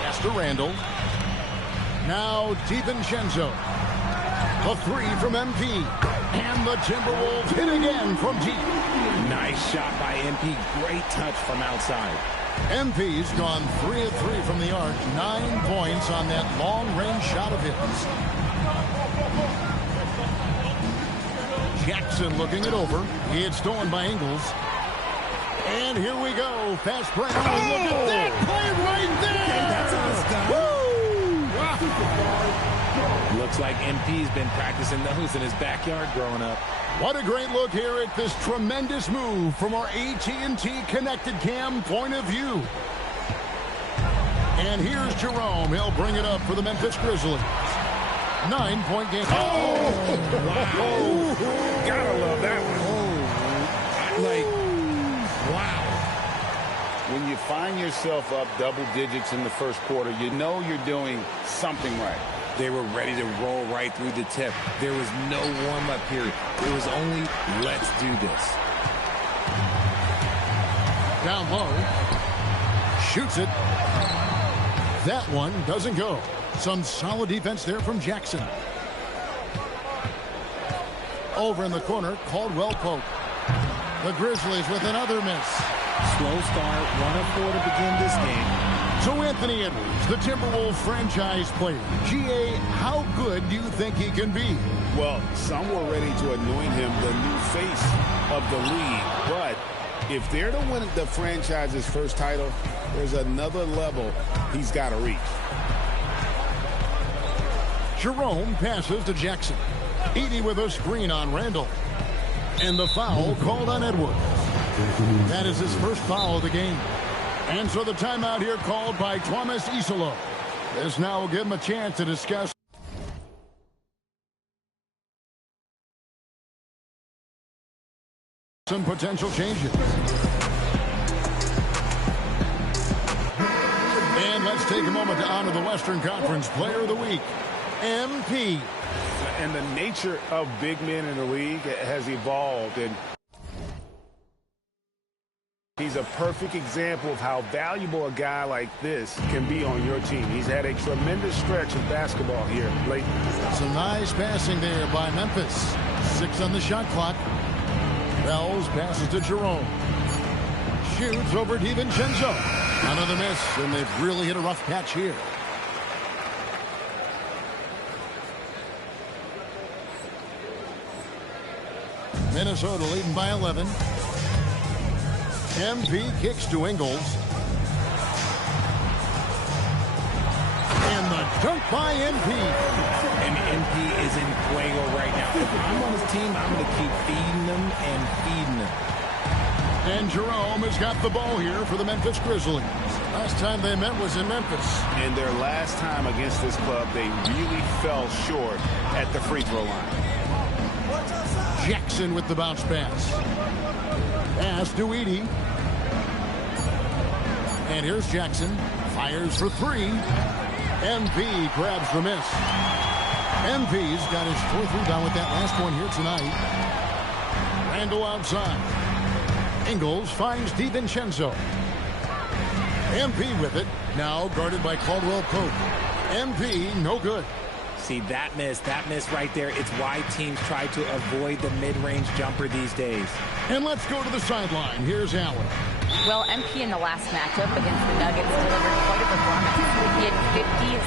Pass to Randall. Now DiVincenzo. A 3 from MP. And the Timberwolves hit again from deep. Nice shot by MP. Great touch from outside. MP's gone 3 of 3 from the arc. 9 points on that long-range shot of his. Jackson looking it over. He had stolen by Ingles. And And here we go. Fast break. Oh, look at that play right there. That's how it's done. Woo! Looks like MP's been practicing those in his backyard growing up. What a great look here at this tremendous move from our AT&T Connected Cam point of view. And here's Jerome. He'll bring it up for the Memphis Grizzlies. 9-point game. Oh! Wow. Gotta love that one. Wow. When you find yourself up double digits in the first quarter, you know you're doing something right. They were ready to roll right through the tip. There was no warm-up period. It was only, let's do this. Down low. Shoots it. That one doesn't go. Some solid defense there from Jackson. Over in the corner, Caldwell Pope. The Grizzlies with another miss. Slow start, 1 of 4 to begin this game. So Anthony Edwards, the Timberwolves franchise player. GA, how good do you think he can be? Well, some were ready to anoint him the new face of the league. But if they're to win the franchise's first title, there's another level he's got to reach. Jerome passes to Jackson. Edey with a screen on Randall. And the foul called on Edwards. That is his first foul of the game. And so the timeout here called by Thomas Isolo. This now will give him a chance to discuss some potential changes. And let's take a moment to honor the Western Conference Player of the Week, MP. And the nature of big men in the league has evolved, and he's a perfect example of how valuable a guy like this can be on your team. He's had a tremendous stretch of basketball here lately. Some nice passing there by Memphis. 6 on the shot clock. Bells passes to Jerome. Shoots over DiVincenzo. Another miss, and they've really hit a rough patch here. Minnesota leading by 11. MP kicks to Ingles. And the dunk by MP. And MP is in fuego right now. If I'm on his team, I'm going to keep feeding them and feeding them. And Jerome has got the ball here for the Memphis Grizzlies. Last time they met was in Memphis. And their last time against this club, they really fell short at the free throw line. Jackson with the bounce pass. Pass to Edey. And here's Jackson. Fires for 3. MP grabs the miss. MP's got his 4th rebound with that last one here tonight. Randall outside. Ingles finds DiVincenzo. MP with it. Now guarded by Caldwell Pope. MP no good. See, that miss right there, it's why teams try to avoid the mid-range jumper these days. And let's go to the sideline. Here's Allen. Well, MP in the last matchup against the Nuggets delivered quite a performance. He had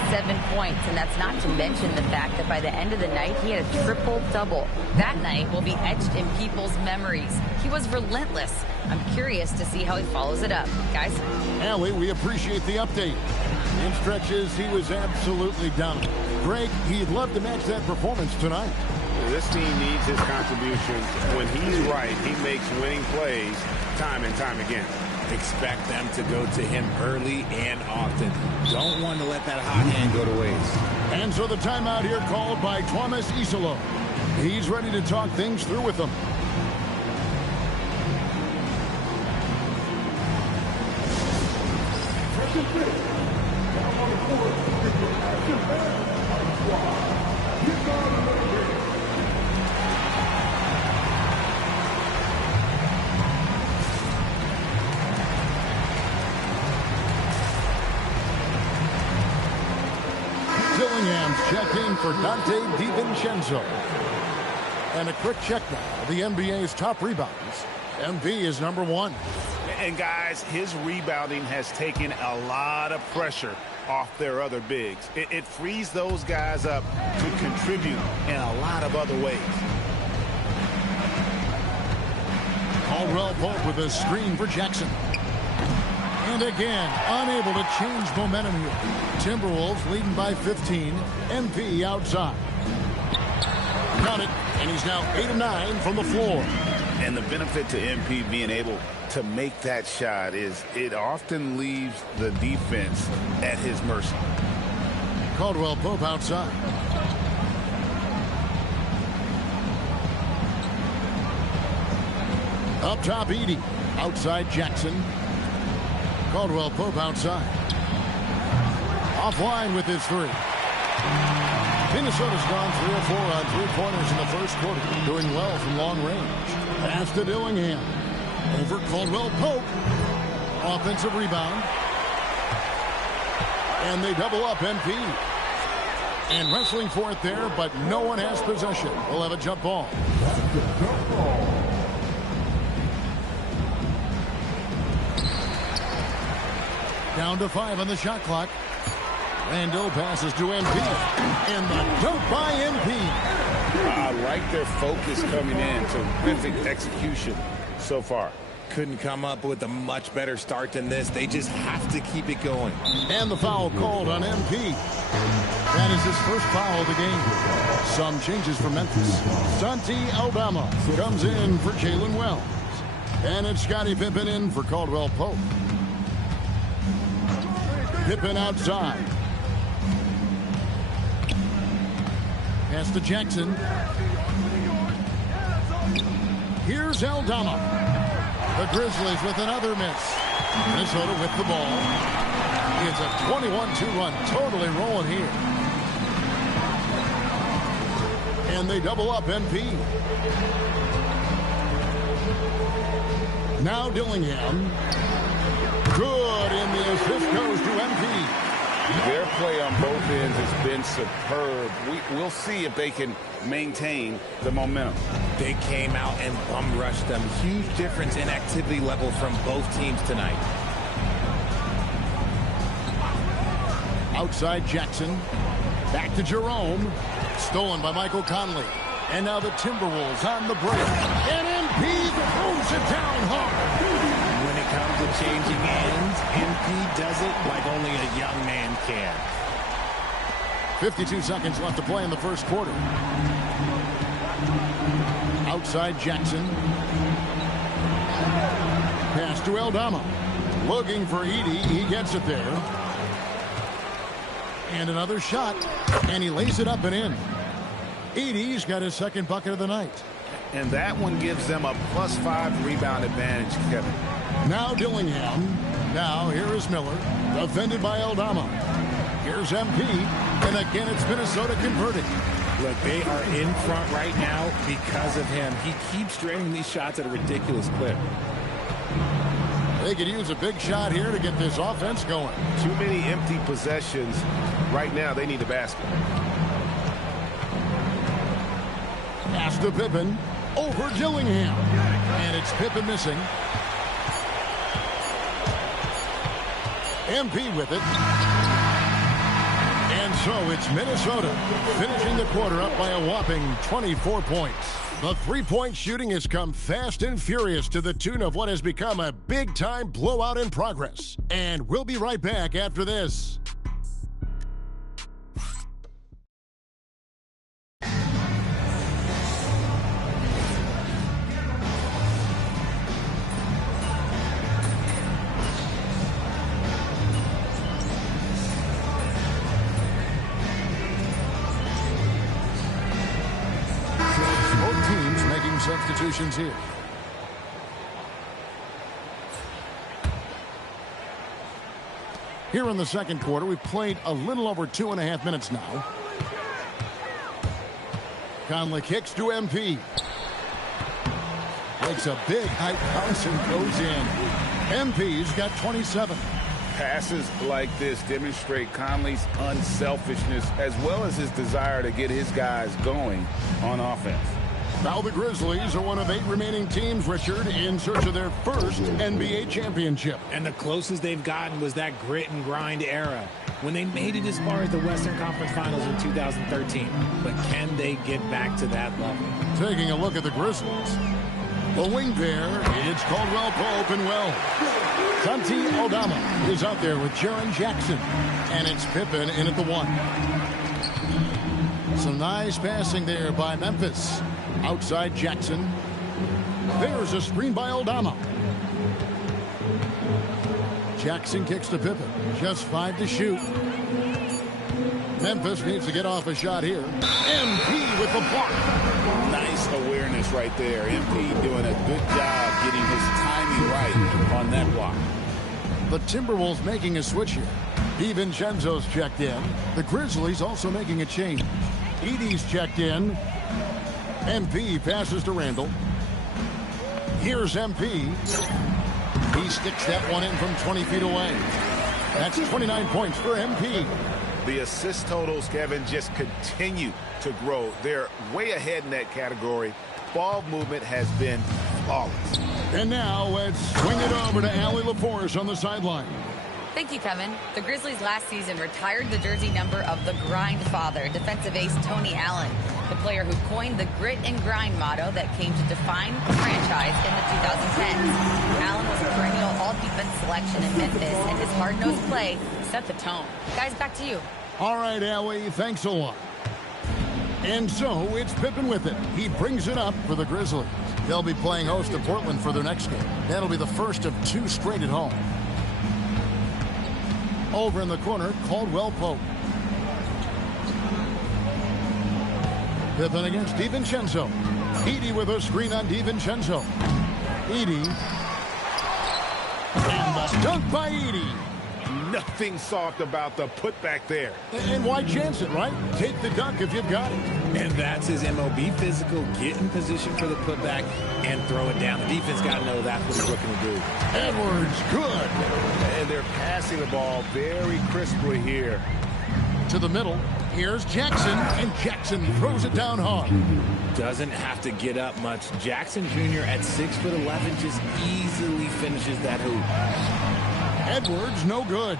57 points, and that's not to mention the fact that by the end of the night, he had a triple-double. That night will be etched in people's memories. He was relentless. I'm curious to see how he follows it up. Guys? Allie, we appreciate the update. In stretches, he was absolutely dominant. Greg, he'd love to match that performance tonight. This team needs his contributions. When he's right, he makes winning plays time and time again. Expect them to go to him early and often. Don't want to let that hot hand go to waste. And so the timeout here called by Thomas Isolo. He's ready to talk things through with them. Dillingham's checked in for Dante DiVincenzo. And a quick check now. The NBA's top rebounds. MV is number 1. And guys, his rebounding has taken a lot of pressure off their other bigs. It frees those guys up to contribute in a lot of other ways. Caldwell Pope with a screen for Jackson. And again, unable to change momentum here. Timberwolves leading by 15. MP outside. Got it, and he's now 8 of 9 from the floor. And the benefit to MP being able to make that shot is it often leaves the defense at his mercy. Caldwell Pope outside. Up top, Edey. Outside, Jackson. Caldwell Pope outside. Offline with his three. Minnesota's gone 3 of 4 on three-pointers in the first quarter. Doing well from long range. Pass to Dillingham. Over Caldwell Pope. Offensive rebound. And they double up MP. And wrestling for it there, but no one has possession. We'll have a jump ball. Down to 5 on the shot clock. Randall passes to MP. And the dunk by MP. I like their focus coming in. Terrific execution so far. Couldn't come up with a much better start than this. They just have to keep it going. And the foul called on MP. That is his first foul of the game. Some changes for Memphis. Santi Aldama comes in for Jalen Wells. And it's Scottie Pippen in for Caldwell Pope. Pippen outside. Pass to Jackson. Here's Aldama. The Grizzlies with another miss. Minnesota with the ball. It's a 21-2 run. Totally rolling here. And they double up MP. Now Dillingham. Good, and the assist goes to MP. Their play on both ends has been superb. We'll see if they can maintain the momentum. They came out and bum rushed them. Huge difference in activity level from both teams tonight. Outside Jackson. Back to Jerome. Stolen by Michael Conley. And now the Timberwolves on the break. And MP throws it down hard. When it comes to changing ends, MP does it like only a young man can. 52 seconds left to play in the first quarter. Outside Jackson. Pass to Aldama. Looking for Edey. He gets it there. And another shot. And he lays it up and in. Edey's got his second bucket of the night. And that one gives them a +5 rebound advantage, Kevin. Now Dillingham. Now here is Miller. Defended by Aldama. Here's MP. And again it's Minnesota converting. Look, they are in front right now because of him. He keeps draining these shots at a ridiculous clip. They could use a big shot here to get this offense going. Too many empty possessions. Right now they need a basket. Pass to Pippen. Over Dillingham. And it's Pippen missing. MP with it. And so it's Minnesota finishing the quarter up by a whopping 24 points. The three-point shooting has come fast and furious to the tune of what has become a big-time blowout in progress. And we'll be right back after this. Substitutions here. Here in the second quarter, we've played a little over 2.5 minutes now. Conley kicks to MP. Makes a big high bounce and goes in. MP's got 27. Passes like this demonstrate Conley's unselfishness as well as his desire to get his guys going on offense. Now the Grizzlies are one of 8 remaining teams, Richard, in search of their first NBA championship. And the closest they've gotten was that grit and grind era when they made it as far as the Western Conference Finals in 2013. But can they get back to that level? Taking a look at the Grizzlies. The wing pair, it's Caldwell Pope and Wells. Santi Aldama is out there with Jaren Jackson. And it's Pippen in at the 1. Some nice passing there by Memphis. Outside Jackson. There's a screen by Aldama. Jackson kicks to Pippen. Just 5 to shoot. Memphis needs to get off a shot here. MP with the block. Nice awareness right there. MP doing a good job getting his timing right on that block. The Timberwolves making a switch here. DiVincenzo's checked in. The Grizzlies also making a change. Edey's checked in. MP passes to Randall. Here's MP. He sticks that one in from 20 feet away. That's 29 points for MP. The assist totals, Kevin, just continue to grow. They're way ahead in that category. Ball movement has been flawless. And now let's swing it over to Allie LaForce on the sideline. Thank you, Kevin. The Grizzlies last season retired the jersey number of the grind father, defensive ace Tony Allen, the player who coined the grit and grind motto that came to define the franchise in the 2010s. Allen was a perennial all-defense selection in Memphis, and his hard-nosed play set the tone. Guys, back to you. All right, Allie, thanks a lot. And so it's Pippen with it. He brings it up for the Grizzlies. They'll be playing host to Portland for their next game. That'll be the first of 2 straight at home. Over in the corner, Caldwell Pope. Pippen against DiVincenzo. Edey with a screen on DiVincenzo. Edey. And the dunk by Edey. Nothing soft about the putback there. And why chance it, right? Take the dunk if you've got it. And that's his MO. Be physical, get in position for the putback, and throw it down. The defense got to know that's what he's looking to do. Edwards, good. And they're passing the ball very crisply here. To the middle. Here's Jackson, and Jackson throws it down hard. Doesn't have to get up much. Jackson Jr. at 6'11" just easily finishes that hoop. Edwards, no good.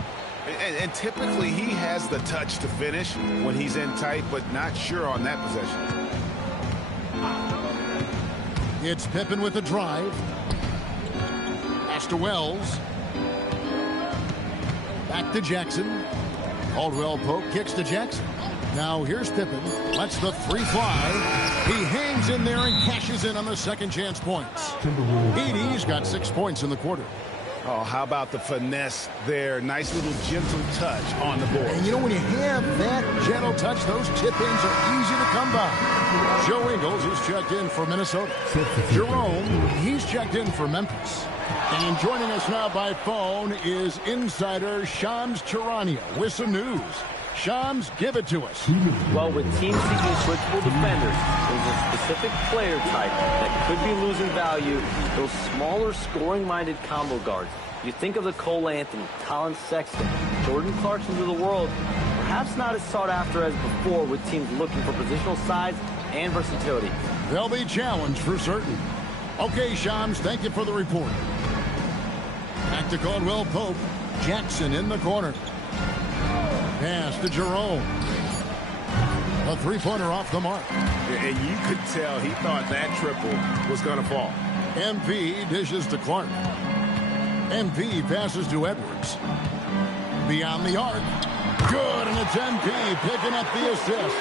And typically he has the touch to finish when he's in tight, but not sure on that possession. It's Pippen with the drive. Pass to Wells. Back to Jackson. Caldwell Pope kicks to Jackson. Now here's Pippen. Lets the 3 fly. He hangs in there and cashes in on the second chance points. Edey's got 6 points in the quarter. Oh, how about the finesse there? Nice little gentle touch on the board. And you know, when you have that gentle touch, those tip-ins are easy to come by. Joe Ingles is checked in for Minnesota. Jerome, he's checked in for Memphis. And joining us now by phone is insider Shams Charania with some news. Shams, give it to us. Well, with teams seeking switchable defenders, there's a specific player type that could be losing value, those smaller scoring-minded combo guards. You think of the Cole Anthony, Colin Sexton, Jordan Clarksons of the world, perhaps not as sought after as before with teams looking for positional size and versatility. They'll be challenged for certain. Okay, Shams, thank you for the report. Back to Caldwell Pope. Jackson in the corner. Pass to Jerome. A 3-pointer off the mark. And you could tell he thought that triple was going to fall. MP dishes to Clark. MP passes to Edwards. Beyond the arc. Good, and it's MP picking up the assist.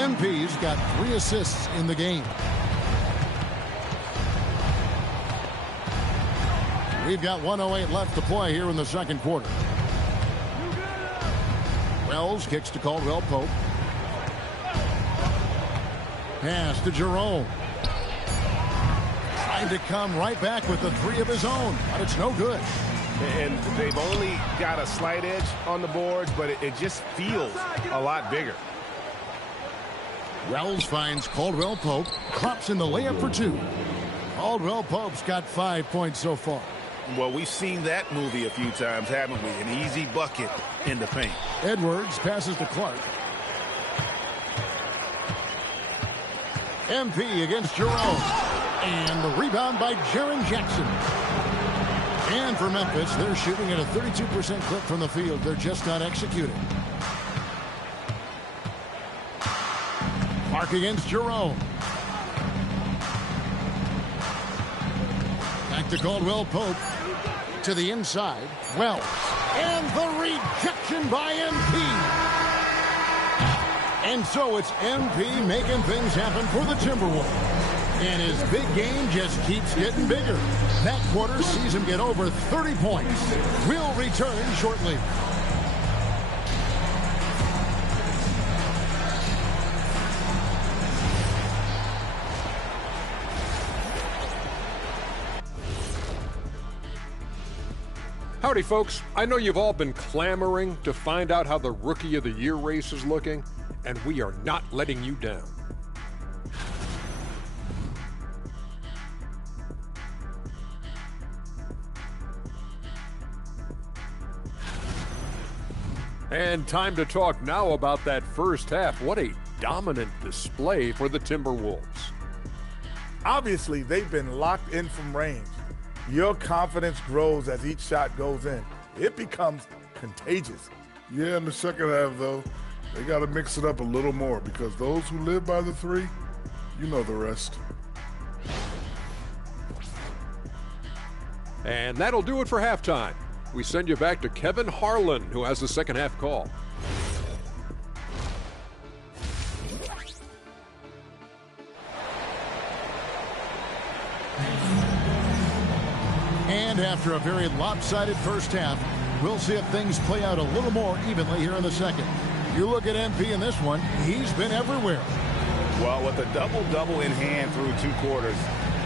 MP's got 3 assists in the game. We've got 1:08 left to play here in the second quarter. Wells kicks to Caldwell Pope. Pass to Jerome. Trying to come right back with the 3 of his own, but it's no good. And they've only got a slight edge on the boards, but it just feels a lot bigger. Wells finds Caldwell Pope. Klops in the layup for 2. Caldwell Pope's got 5 points so far. Well, we've seen that movie a few times, haven't we? An easy bucket in the paint. Edwards passes to Clark. MP against Jerome. And the rebound by Jaren Jackson. And for Memphis, they're shooting at a 32% clip from the field. They're just not executing. Clark against Jerome. Back to Caldwell Pope. To the inside. Wells. And the rejection by MP. And so it's MP making things happen for the Timberwolves. And his big game just keeps getting bigger. That quarter sees him get over 30 points. We'll return shortly. Howdy, folks. I know you've all been clamoring to find out how the Rookie of the Year race is looking, and we are not letting you down. And time to talk now about that first half. What a dominant display for the Timberwolves. Obviously, they've been locked in from range. Your confidence grows as each shot goes in. It becomes contagious. Yeah, in the second half, though, they got to mix it up a little more because those who live by the three, you know the rest. And that'll do it for halftime. We send you back to Kevin Harlan, who has the second half call. And after a very lopsided first half, we'll see if things play out a little more evenly here in the second. You look at MP in this one, he's been everywhere. Well, with a double-double in hand through 2 quarters,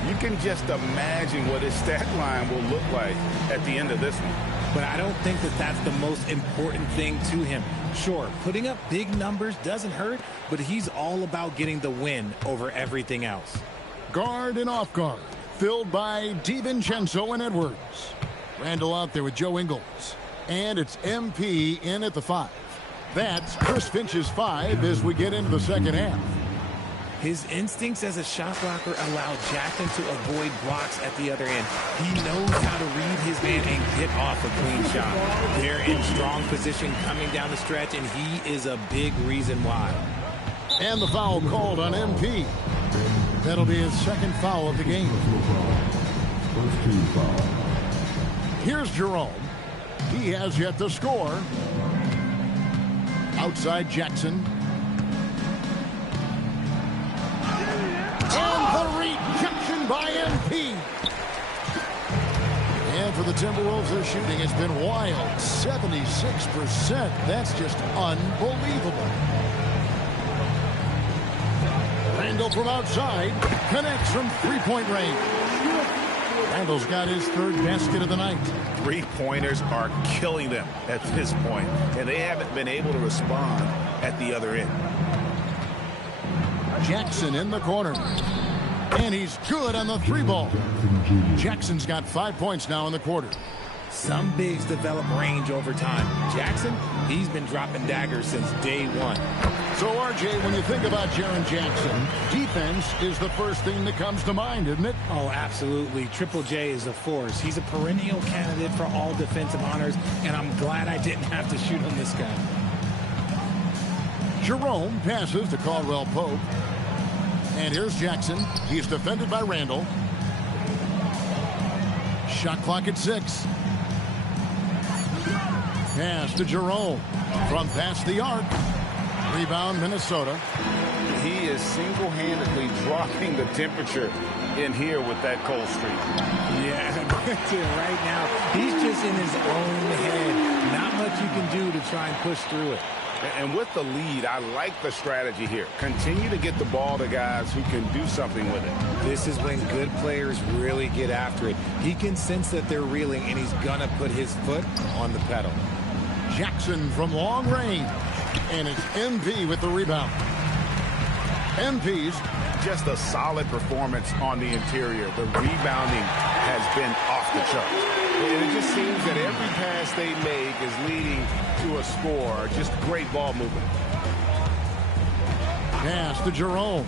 you can just imagine what his stat line will look like at the end of this one. But I don't think that that's the most important thing to him. Sure, putting up big numbers doesn't hurt, but he's all about getting the win over everything else. Guard and off guard, filled by DiVincenzo and Edwards. Randall out there with Joe Ingles. And it's MP in at the 5. That's Chris Finch's 5 as we get into the second half. His instincts as a shot blocker allow Jackson to avoid blocks at the other end. He knows how to read his man and get off a clean shot. They're in strong position coming down the stretch, and he is a big reason why. And the foul called on MP. That'll be his second foul of the game. Here's Jerome. He has yet to score. Outside Jackson. And the rejection by MP. And for the Timberwolves, their shooting has been wild. 76%. That's just unbelievable. Randall from outside connects from three-point range. Randall's got his 3rd basket of the night. 3-pointers are killing them at this point, and they haven't been able to respond at the other end. Jackson in the corner. And he's good on the 3-ball. Jackson's got 5 points now in the quarter. Some bigs develop range over time. Jackson, he's been dropping daggers since day one. So, RJ, when you think about Jaren Jackson, defense is the first thing that comes to mind, isn't it? Oh, absolutely. Triple J is a force. He's a perennial candidate for all defensive honors, and I'm glad I didn't have to shoot on this guy. Jerome passes to Caldwell Pope. And here's Jackson. He's defended by Randall. Shot clock at 6. Pass to Jerome. From past the arc. Rebound, Minnesota. He is single-handedly dropping the temperature in here with that cold streak. Yeah, right now, he's just in his own head. Not much you can do to try and push through it. And with the lead, I like the strategy here. Continue to get the ball to guys who can do something with it. This is when good players really get after it. He can sense that they're reeling, and he's going to put his foot on the pedal. Jackson from long range. And it's MP with the rebound. MP's just a solid performance on the interior. The rebounding has been off the charts. And it just seems that every pass they make is leading to a score. Just great ball movement. Pass to Jerome.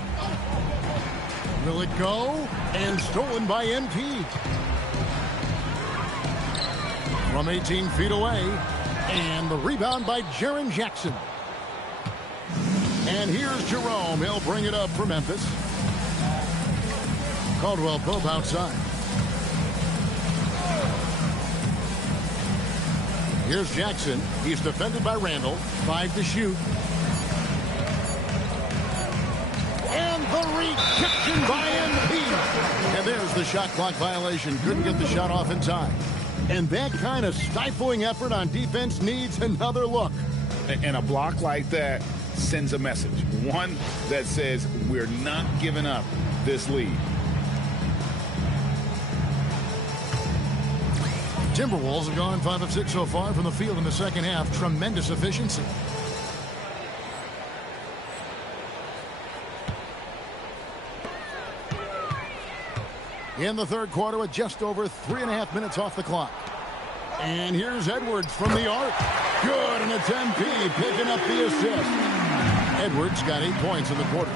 Will it go? And stolen by MP. From 18 feet away. And the rebound by Jaren Jackson. And here's Jerome. He'll bring it up for Memphis. Caldwell Pope outside. Here's Jackson. He's defended by Randall. 5 to shoot. And the rejection by MP. And there's the shot clock violation. Couldn't get the shot off in time. And that kind of stifling effort on defense needs another look. And a block like that sends a message. One that says we're not giving up this lead. Timberwolves have gone 5 of 6 so far from the field in the second half. Tremendous efficiency. In the third quarter with just over 3.5 minutes off the clock. And here's Edwards from the arc. Good, and it's MP picking up the assist. Edwards got 8 points in the quarter.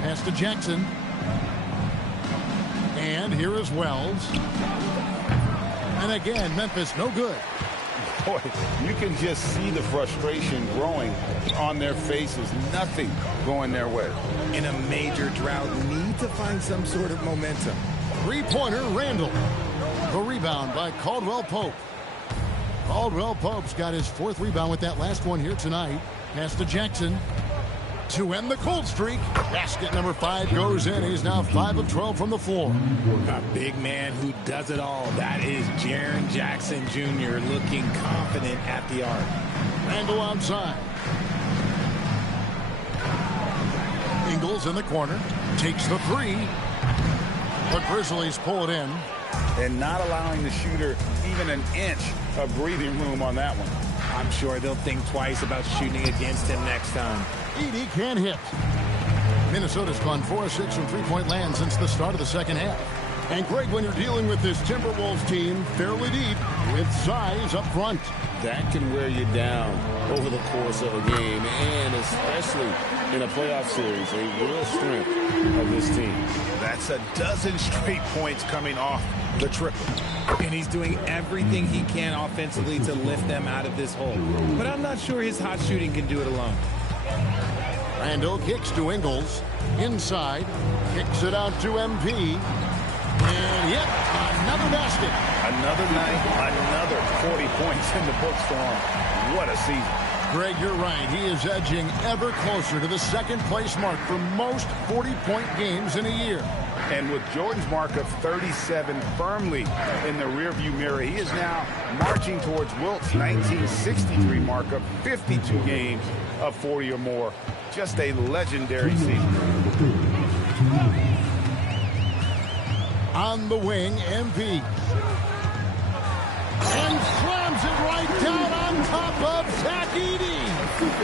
Pass to Jackson. And here is Wells. And again, Memphis no good. Boy, you can just see the frustration growing on their faces. Nothing going their way. In a major drought, need to find some sort of momentum. Three-pointer, Randall. The rebound by Caldwell Pope. Caldwell Pope's got his 4th rebound with that last one here tonight. Pass to Jackson to end the cold streak. Basket number 5 goes in. He's now 5 of 12 from the floor. A big man who does it all. That is Jaren Jackson Jr. looking confident at the arc. Randall outside. Ingles in the corner. Takes the 3. The Grizzlies pull it in. And not allowing the shooter even an inch of breathing room on that one. I'm sure they'll think twice about shooting against him next time. Edey can't hit. Minnesota's gone 4 of 6 from three-point land since the start of the second half. And Greg, when you're dealing with this Timberwolves team fairly deep with size up front, that can wear you down over the course of a game, and especially in a playoff series, a real strength of this team. That's a dozen straight points coming off the triple. And he's doing everything he can offensively to lift them out of this hole. But I'm not sure his hot shooting can do it alone. Randall kicks to Ingles. Inside. Kicks it out to MP. And yet, another basket. Another night, another 40 points in the books for him. What a season. Greg, you're right. He is edging ever closer to the second place mark for most 40-point games in a year. And with Jordan's mark of 37 firmly in the rearview mirror, he is now marching towards Wilt's 1963 mark of 52 games of 40 or more. Just a legendary season. On the wing, MP. And slams it right down on top of Zach Edey.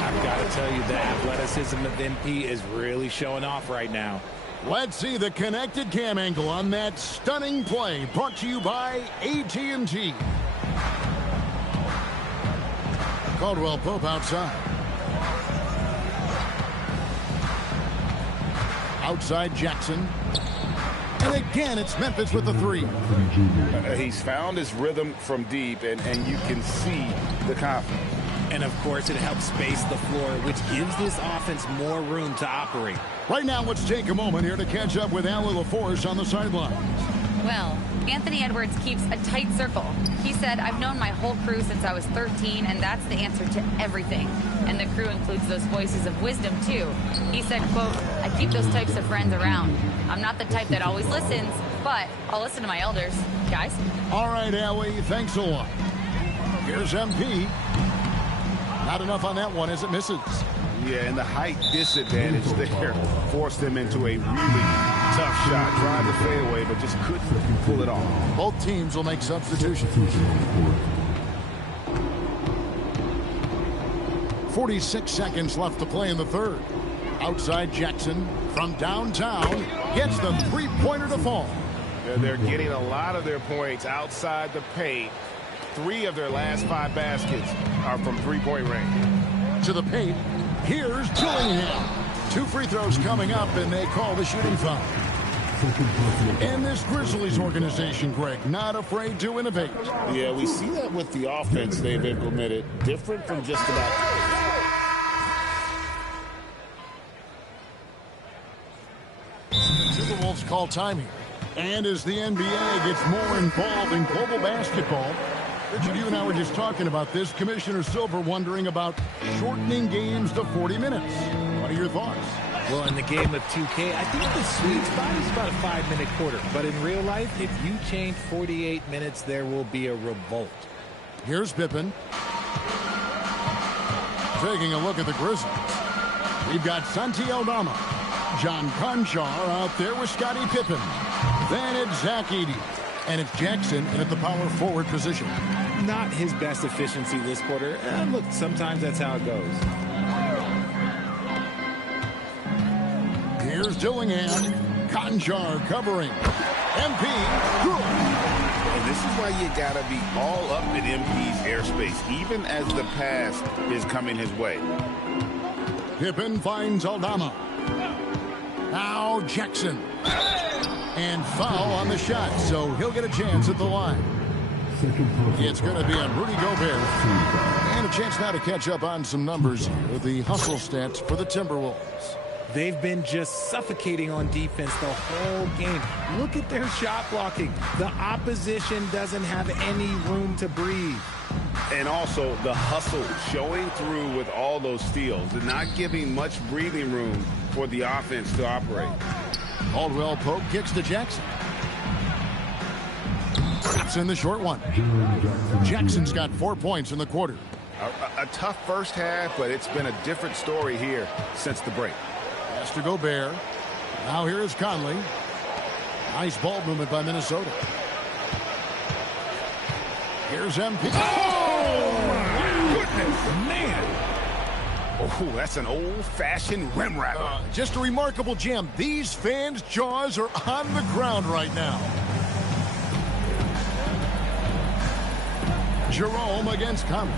I've got to tell you, the athleticism of MP is really showing off right now. Let's see the connected cam angle on that stunning play, brought to you by AT&T. Caldwell Pope outside. Outside Jackson. And again, it's Memphis with the 3. He's found his rhythm from deep, and you can see the confidence. And, of course, it helps space the floor, which gives this offense more room to operate. Right now, let's take a moment here to catch up with Allie LaForce on the sideline. Well, Anthony Edwards keeps a tight circle. He said, I've known my whole crew since I was 13, and that's the answer to everything. And the crew includes those voices of wisdom, too. He said, quote, I keep those types of friends around. I'm not the type that always listens, but I'll listen to my elders. Guys? All right, Allie, thanks a lot. Here's MP. Not enough on that one as it misses. Yeah, and the height disadvantage there forced them into a really tough shot. Tried to fade away, but just couldn't pull it off. Both teams will make substitutions. 46 seconds left to play in the third. Outside Jackson from downtown gets the three-pointer to fall. They're getting a lot of their points outside the paint. 3 of their last 5 baskets are from three-point range. To the paint, here's Dillingham. 2 free throws coming up, and they call the shooting foul. And this Grizzlies organization, Greg, not afraid to innovate. Yeah, we see that with the offense they've implemented. Different from just about... Timberwolves call time here. And as the NBA gets more involved in global basketball, Richard, you and I were just talking about this. Commissioner Silver wondering about shortening games to 40 minutes. What are your thoughts? Well, in the game of 2K, I think the sweet spot is about a 5-minute quarter. But in real life, if you change 48 minutes, there will be a revolt. Here's Pippen. Taking a look at the Grizzlies. We've got Santi Aldama. John Conchar out there with Scottie Pippen. Then it's Zach Edey. And it's Jackson in at the power forward position. Not his best efficiency this quarter. Look, sometimes that's how it goes. Here's Dillingham. Conchar covering. MP. Good. And this is why you got to be all up in MP's airspace, even as the pass is coming his way. Pippen finds Aldama. Now Jackson. And foul on the shot, so he'll get a chance at the line. It's going to be on Rudy Gobert. And a chance now to catch up on some numbers here. The hustle stats for the Timberwolves. They've been just suffocating on defense the whole game. Look at their shot blocking. The opposition doesn't have any room to breathe. And also the hustle showing through with all those steals and not giving much breathing room for the offense to operate. Caldwell Pope kicks to Jackson. Taps in the short one. Jackson's got 4 points in the quarter. A tough first half, but it's been a different story here since the break. Pass to Gobert. Now here is Conley. Nice ball movement by Minnesota. Here's MP. Oh, my goodness, man. Oh, that's an old-fashioned rim wrapper. Just a remarkable jam. These fans' jaws are on the ground right now. Jerome against Conley.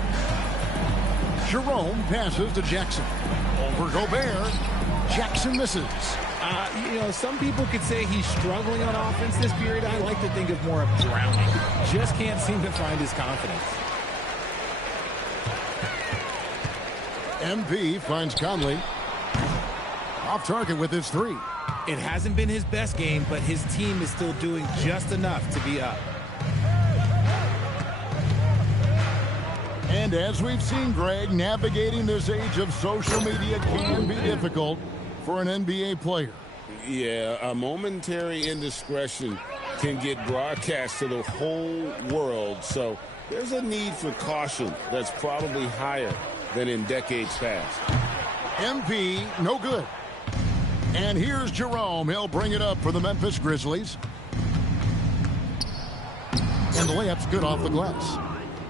Jerome passes to Jackson. Over Gobert. Jackson misses. Some people could say he's struggling on offense this period. I like to think of more of drowning. Just can't seem to find his confidence. MP finds Conley. Off target with his three. It hasn't been his best game, but his team is still doing just enough to be up. And as we've seen, Greg, navigating this age of social media can be difficult for an NBA player. Yeah, a momentary indiscretion can get broadcast to the whole world. So there's a need for caution that's probably higher than in decades past. MP, no good. And here's Jerome. He'll bring it up for the Memphis Grizzlies. And the layup's good off the glass.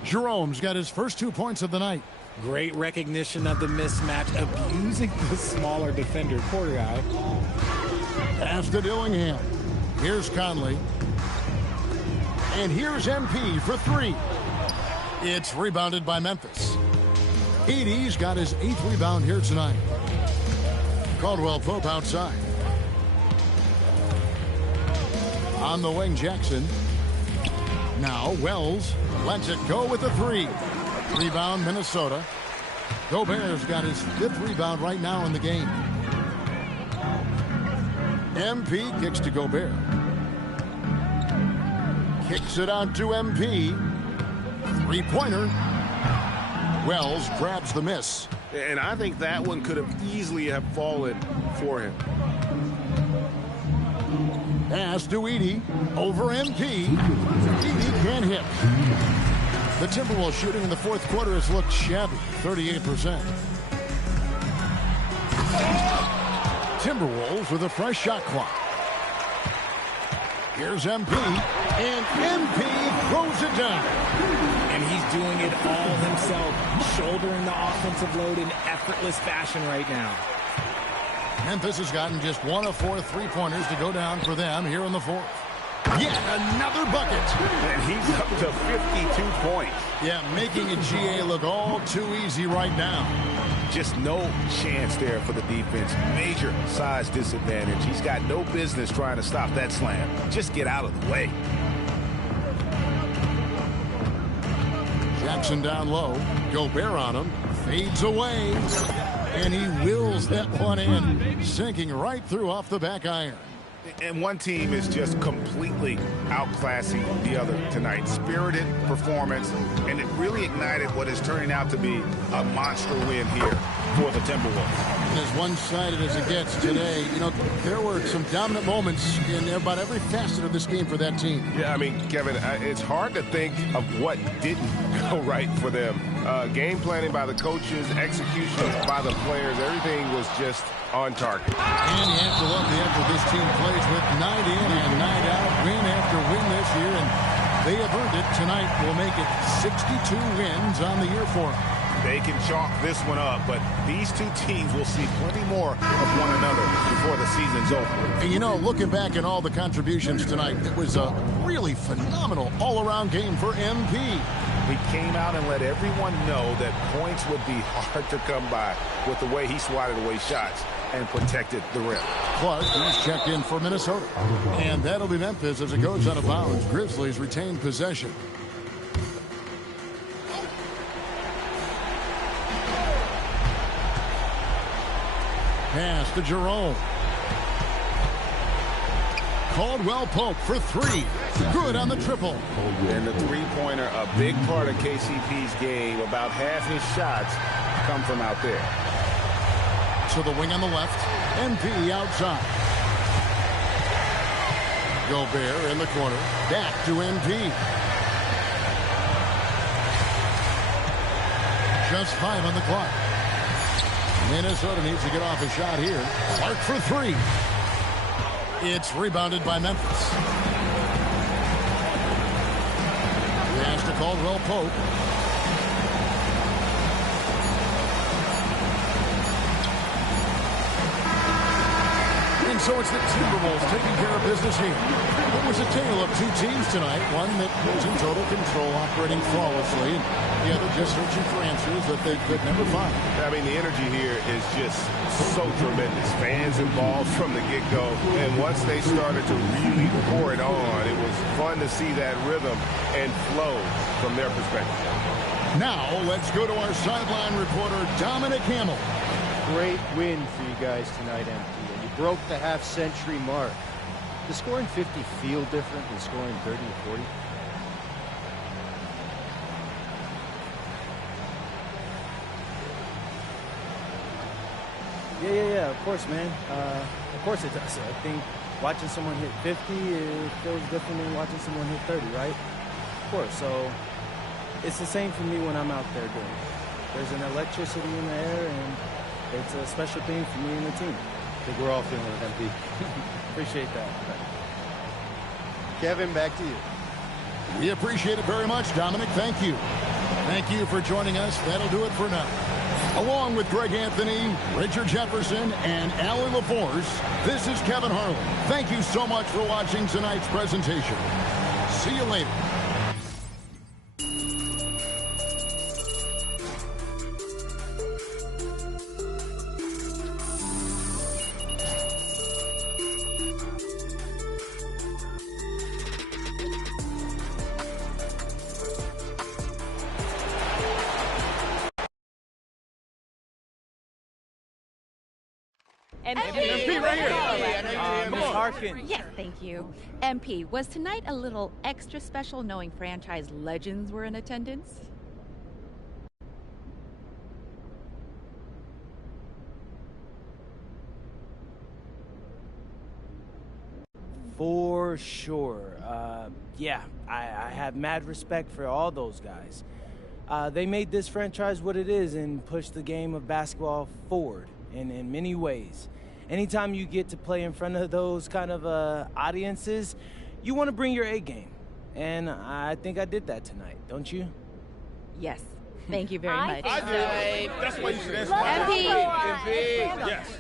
Jerome's got his first 2 points of the night. Great recognition of the mismatch, abusing the smaller defender, poor guy. Pass to Dillingham. Here's Conley. And here's MP for three. It's rebounded by Memphis. Edey's got his 8th rebound here tonight. Caldwell Pope outside. On the wing, Jackson. Now Wells lets it go with the three. Rebound, Minnesota. Gobert's got his 5th rebound right now in the game. MP kicks to Gobert. Kicks it out to MP. Three-pointer. Wells grabs the miss. And I think that one could have easily have fallen for him. Pass to Edey. Over MP. Edey can't hit. The Timberwolves shooting in the 4th quarter has looked shabby. 38%. Timberwolves with a fresh shot clock. Here's MP. And MP throws it down. And he's doing it all himself, shouldering the offensive load in effortless fashion right now. Memphis has gotten just 1 of 4 3-pointers to go down for them here in the 4th. Yet another bucket. And he's up to 52 points. Yeah, making a GA look all too easy right now. Just no chance there for the defense. Major size disadvantage. He's got no business trying to stop that slam. Just get out of the way. Jackson down low. Gobert on him. Fades away. And he wills that one in. Sinking right through off the back iron. And one team is just completely outclassing the other tonight. Spirited performance, and it really ignited what is turning out to be a monster win here for the Timberwolves. As one-sided as it gets today, you know, there were some dominant moments in about every facet of this game for that team. Yeah, I mean, Kevin, it's hard to think of what didn't go right for them. Game planning by the coaches, execution by the players, everything was just on target. And you have to love the effort this team plays with night in and night out, win after win this year, and they have earned it. Tonight will make it 62 wins on the year for them. They can chalk this one up, but these two teams will see plenty more of one another before the season's over. And you know, looking back at all the contributions tonight, it was a really phenomenal all-around game for MP. He came out and let everyone know that points would be hard to come by with the way he swatted away shots and protected the rim. Clark, he's checked in for Minnesota. And that'll be Memphis as it goes out of bounds. Grizzlies retain possession. Pass to Jerome. Caldwell Pope for three. Good on the triple. And the three-pointer, a big part of KCP's game. About half his shots come from out there. To the wing on the left. MP outside. Gobert in the corner. Back to MP. Just 5 on the clock. Minnesota needs to get off a shot here. Clark for three. It's rebounded by Memphis. Pass to Caldwell Pope. And so it's the Timberwolves taking care of business here. It was a tale of two teams tonight. One that was in total control, operating flawlessly, and the other just searching for answers that they could never find. I mean, the energy here is just so tremendous. Fans involved from the get-go. And once they started to really pour it on, it was fun to see that rhythm and flow from their perspective. Now, let's go to our sideline reporter, Dominic Hamill. Great win for you guys tonight, MP. You broke the half-century mark. Does scoring 50 feel different than scoring 30 or 40? Yeah, of course, man. Of course it does. I think watching someone hit 50, it feels different than watching someone hit 30, right? Of course. So it's the same for me when I'm out there doing it. There's an electricity in the air, and it's a special thing for me and the team. I think we're all feeling it, MP. Appreciate that. Kevin, back to you. We appreciate it very much, Dominic. Thank you. Thank you for joining us. That'll do it for now. Along with Greg Anthony, Richard Jefferson, and Allie LaForce, this is Kevin Harlan. Thank you so much for watching tonight's presentation. See you later. MP right here. Ms. Harkin. Yes, thank you. MP, was tonight a little extra special knowing franchise legends were in attendance? For sure. Yeah, I have mad respect for all those guys. They made this franchise what it is and pushed the game of basketball forward in many ways. Anytime you get to play in front of those kind of audiences, you want to bring your A game. And I think I did that tonight, don't you? Yes. Thank you very much. I did. That's why you should answer. MP. Yes.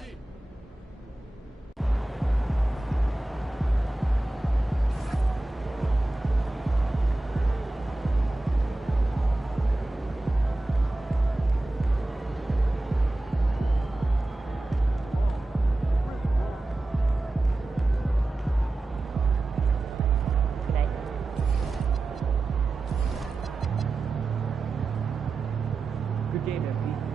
Good game, MP.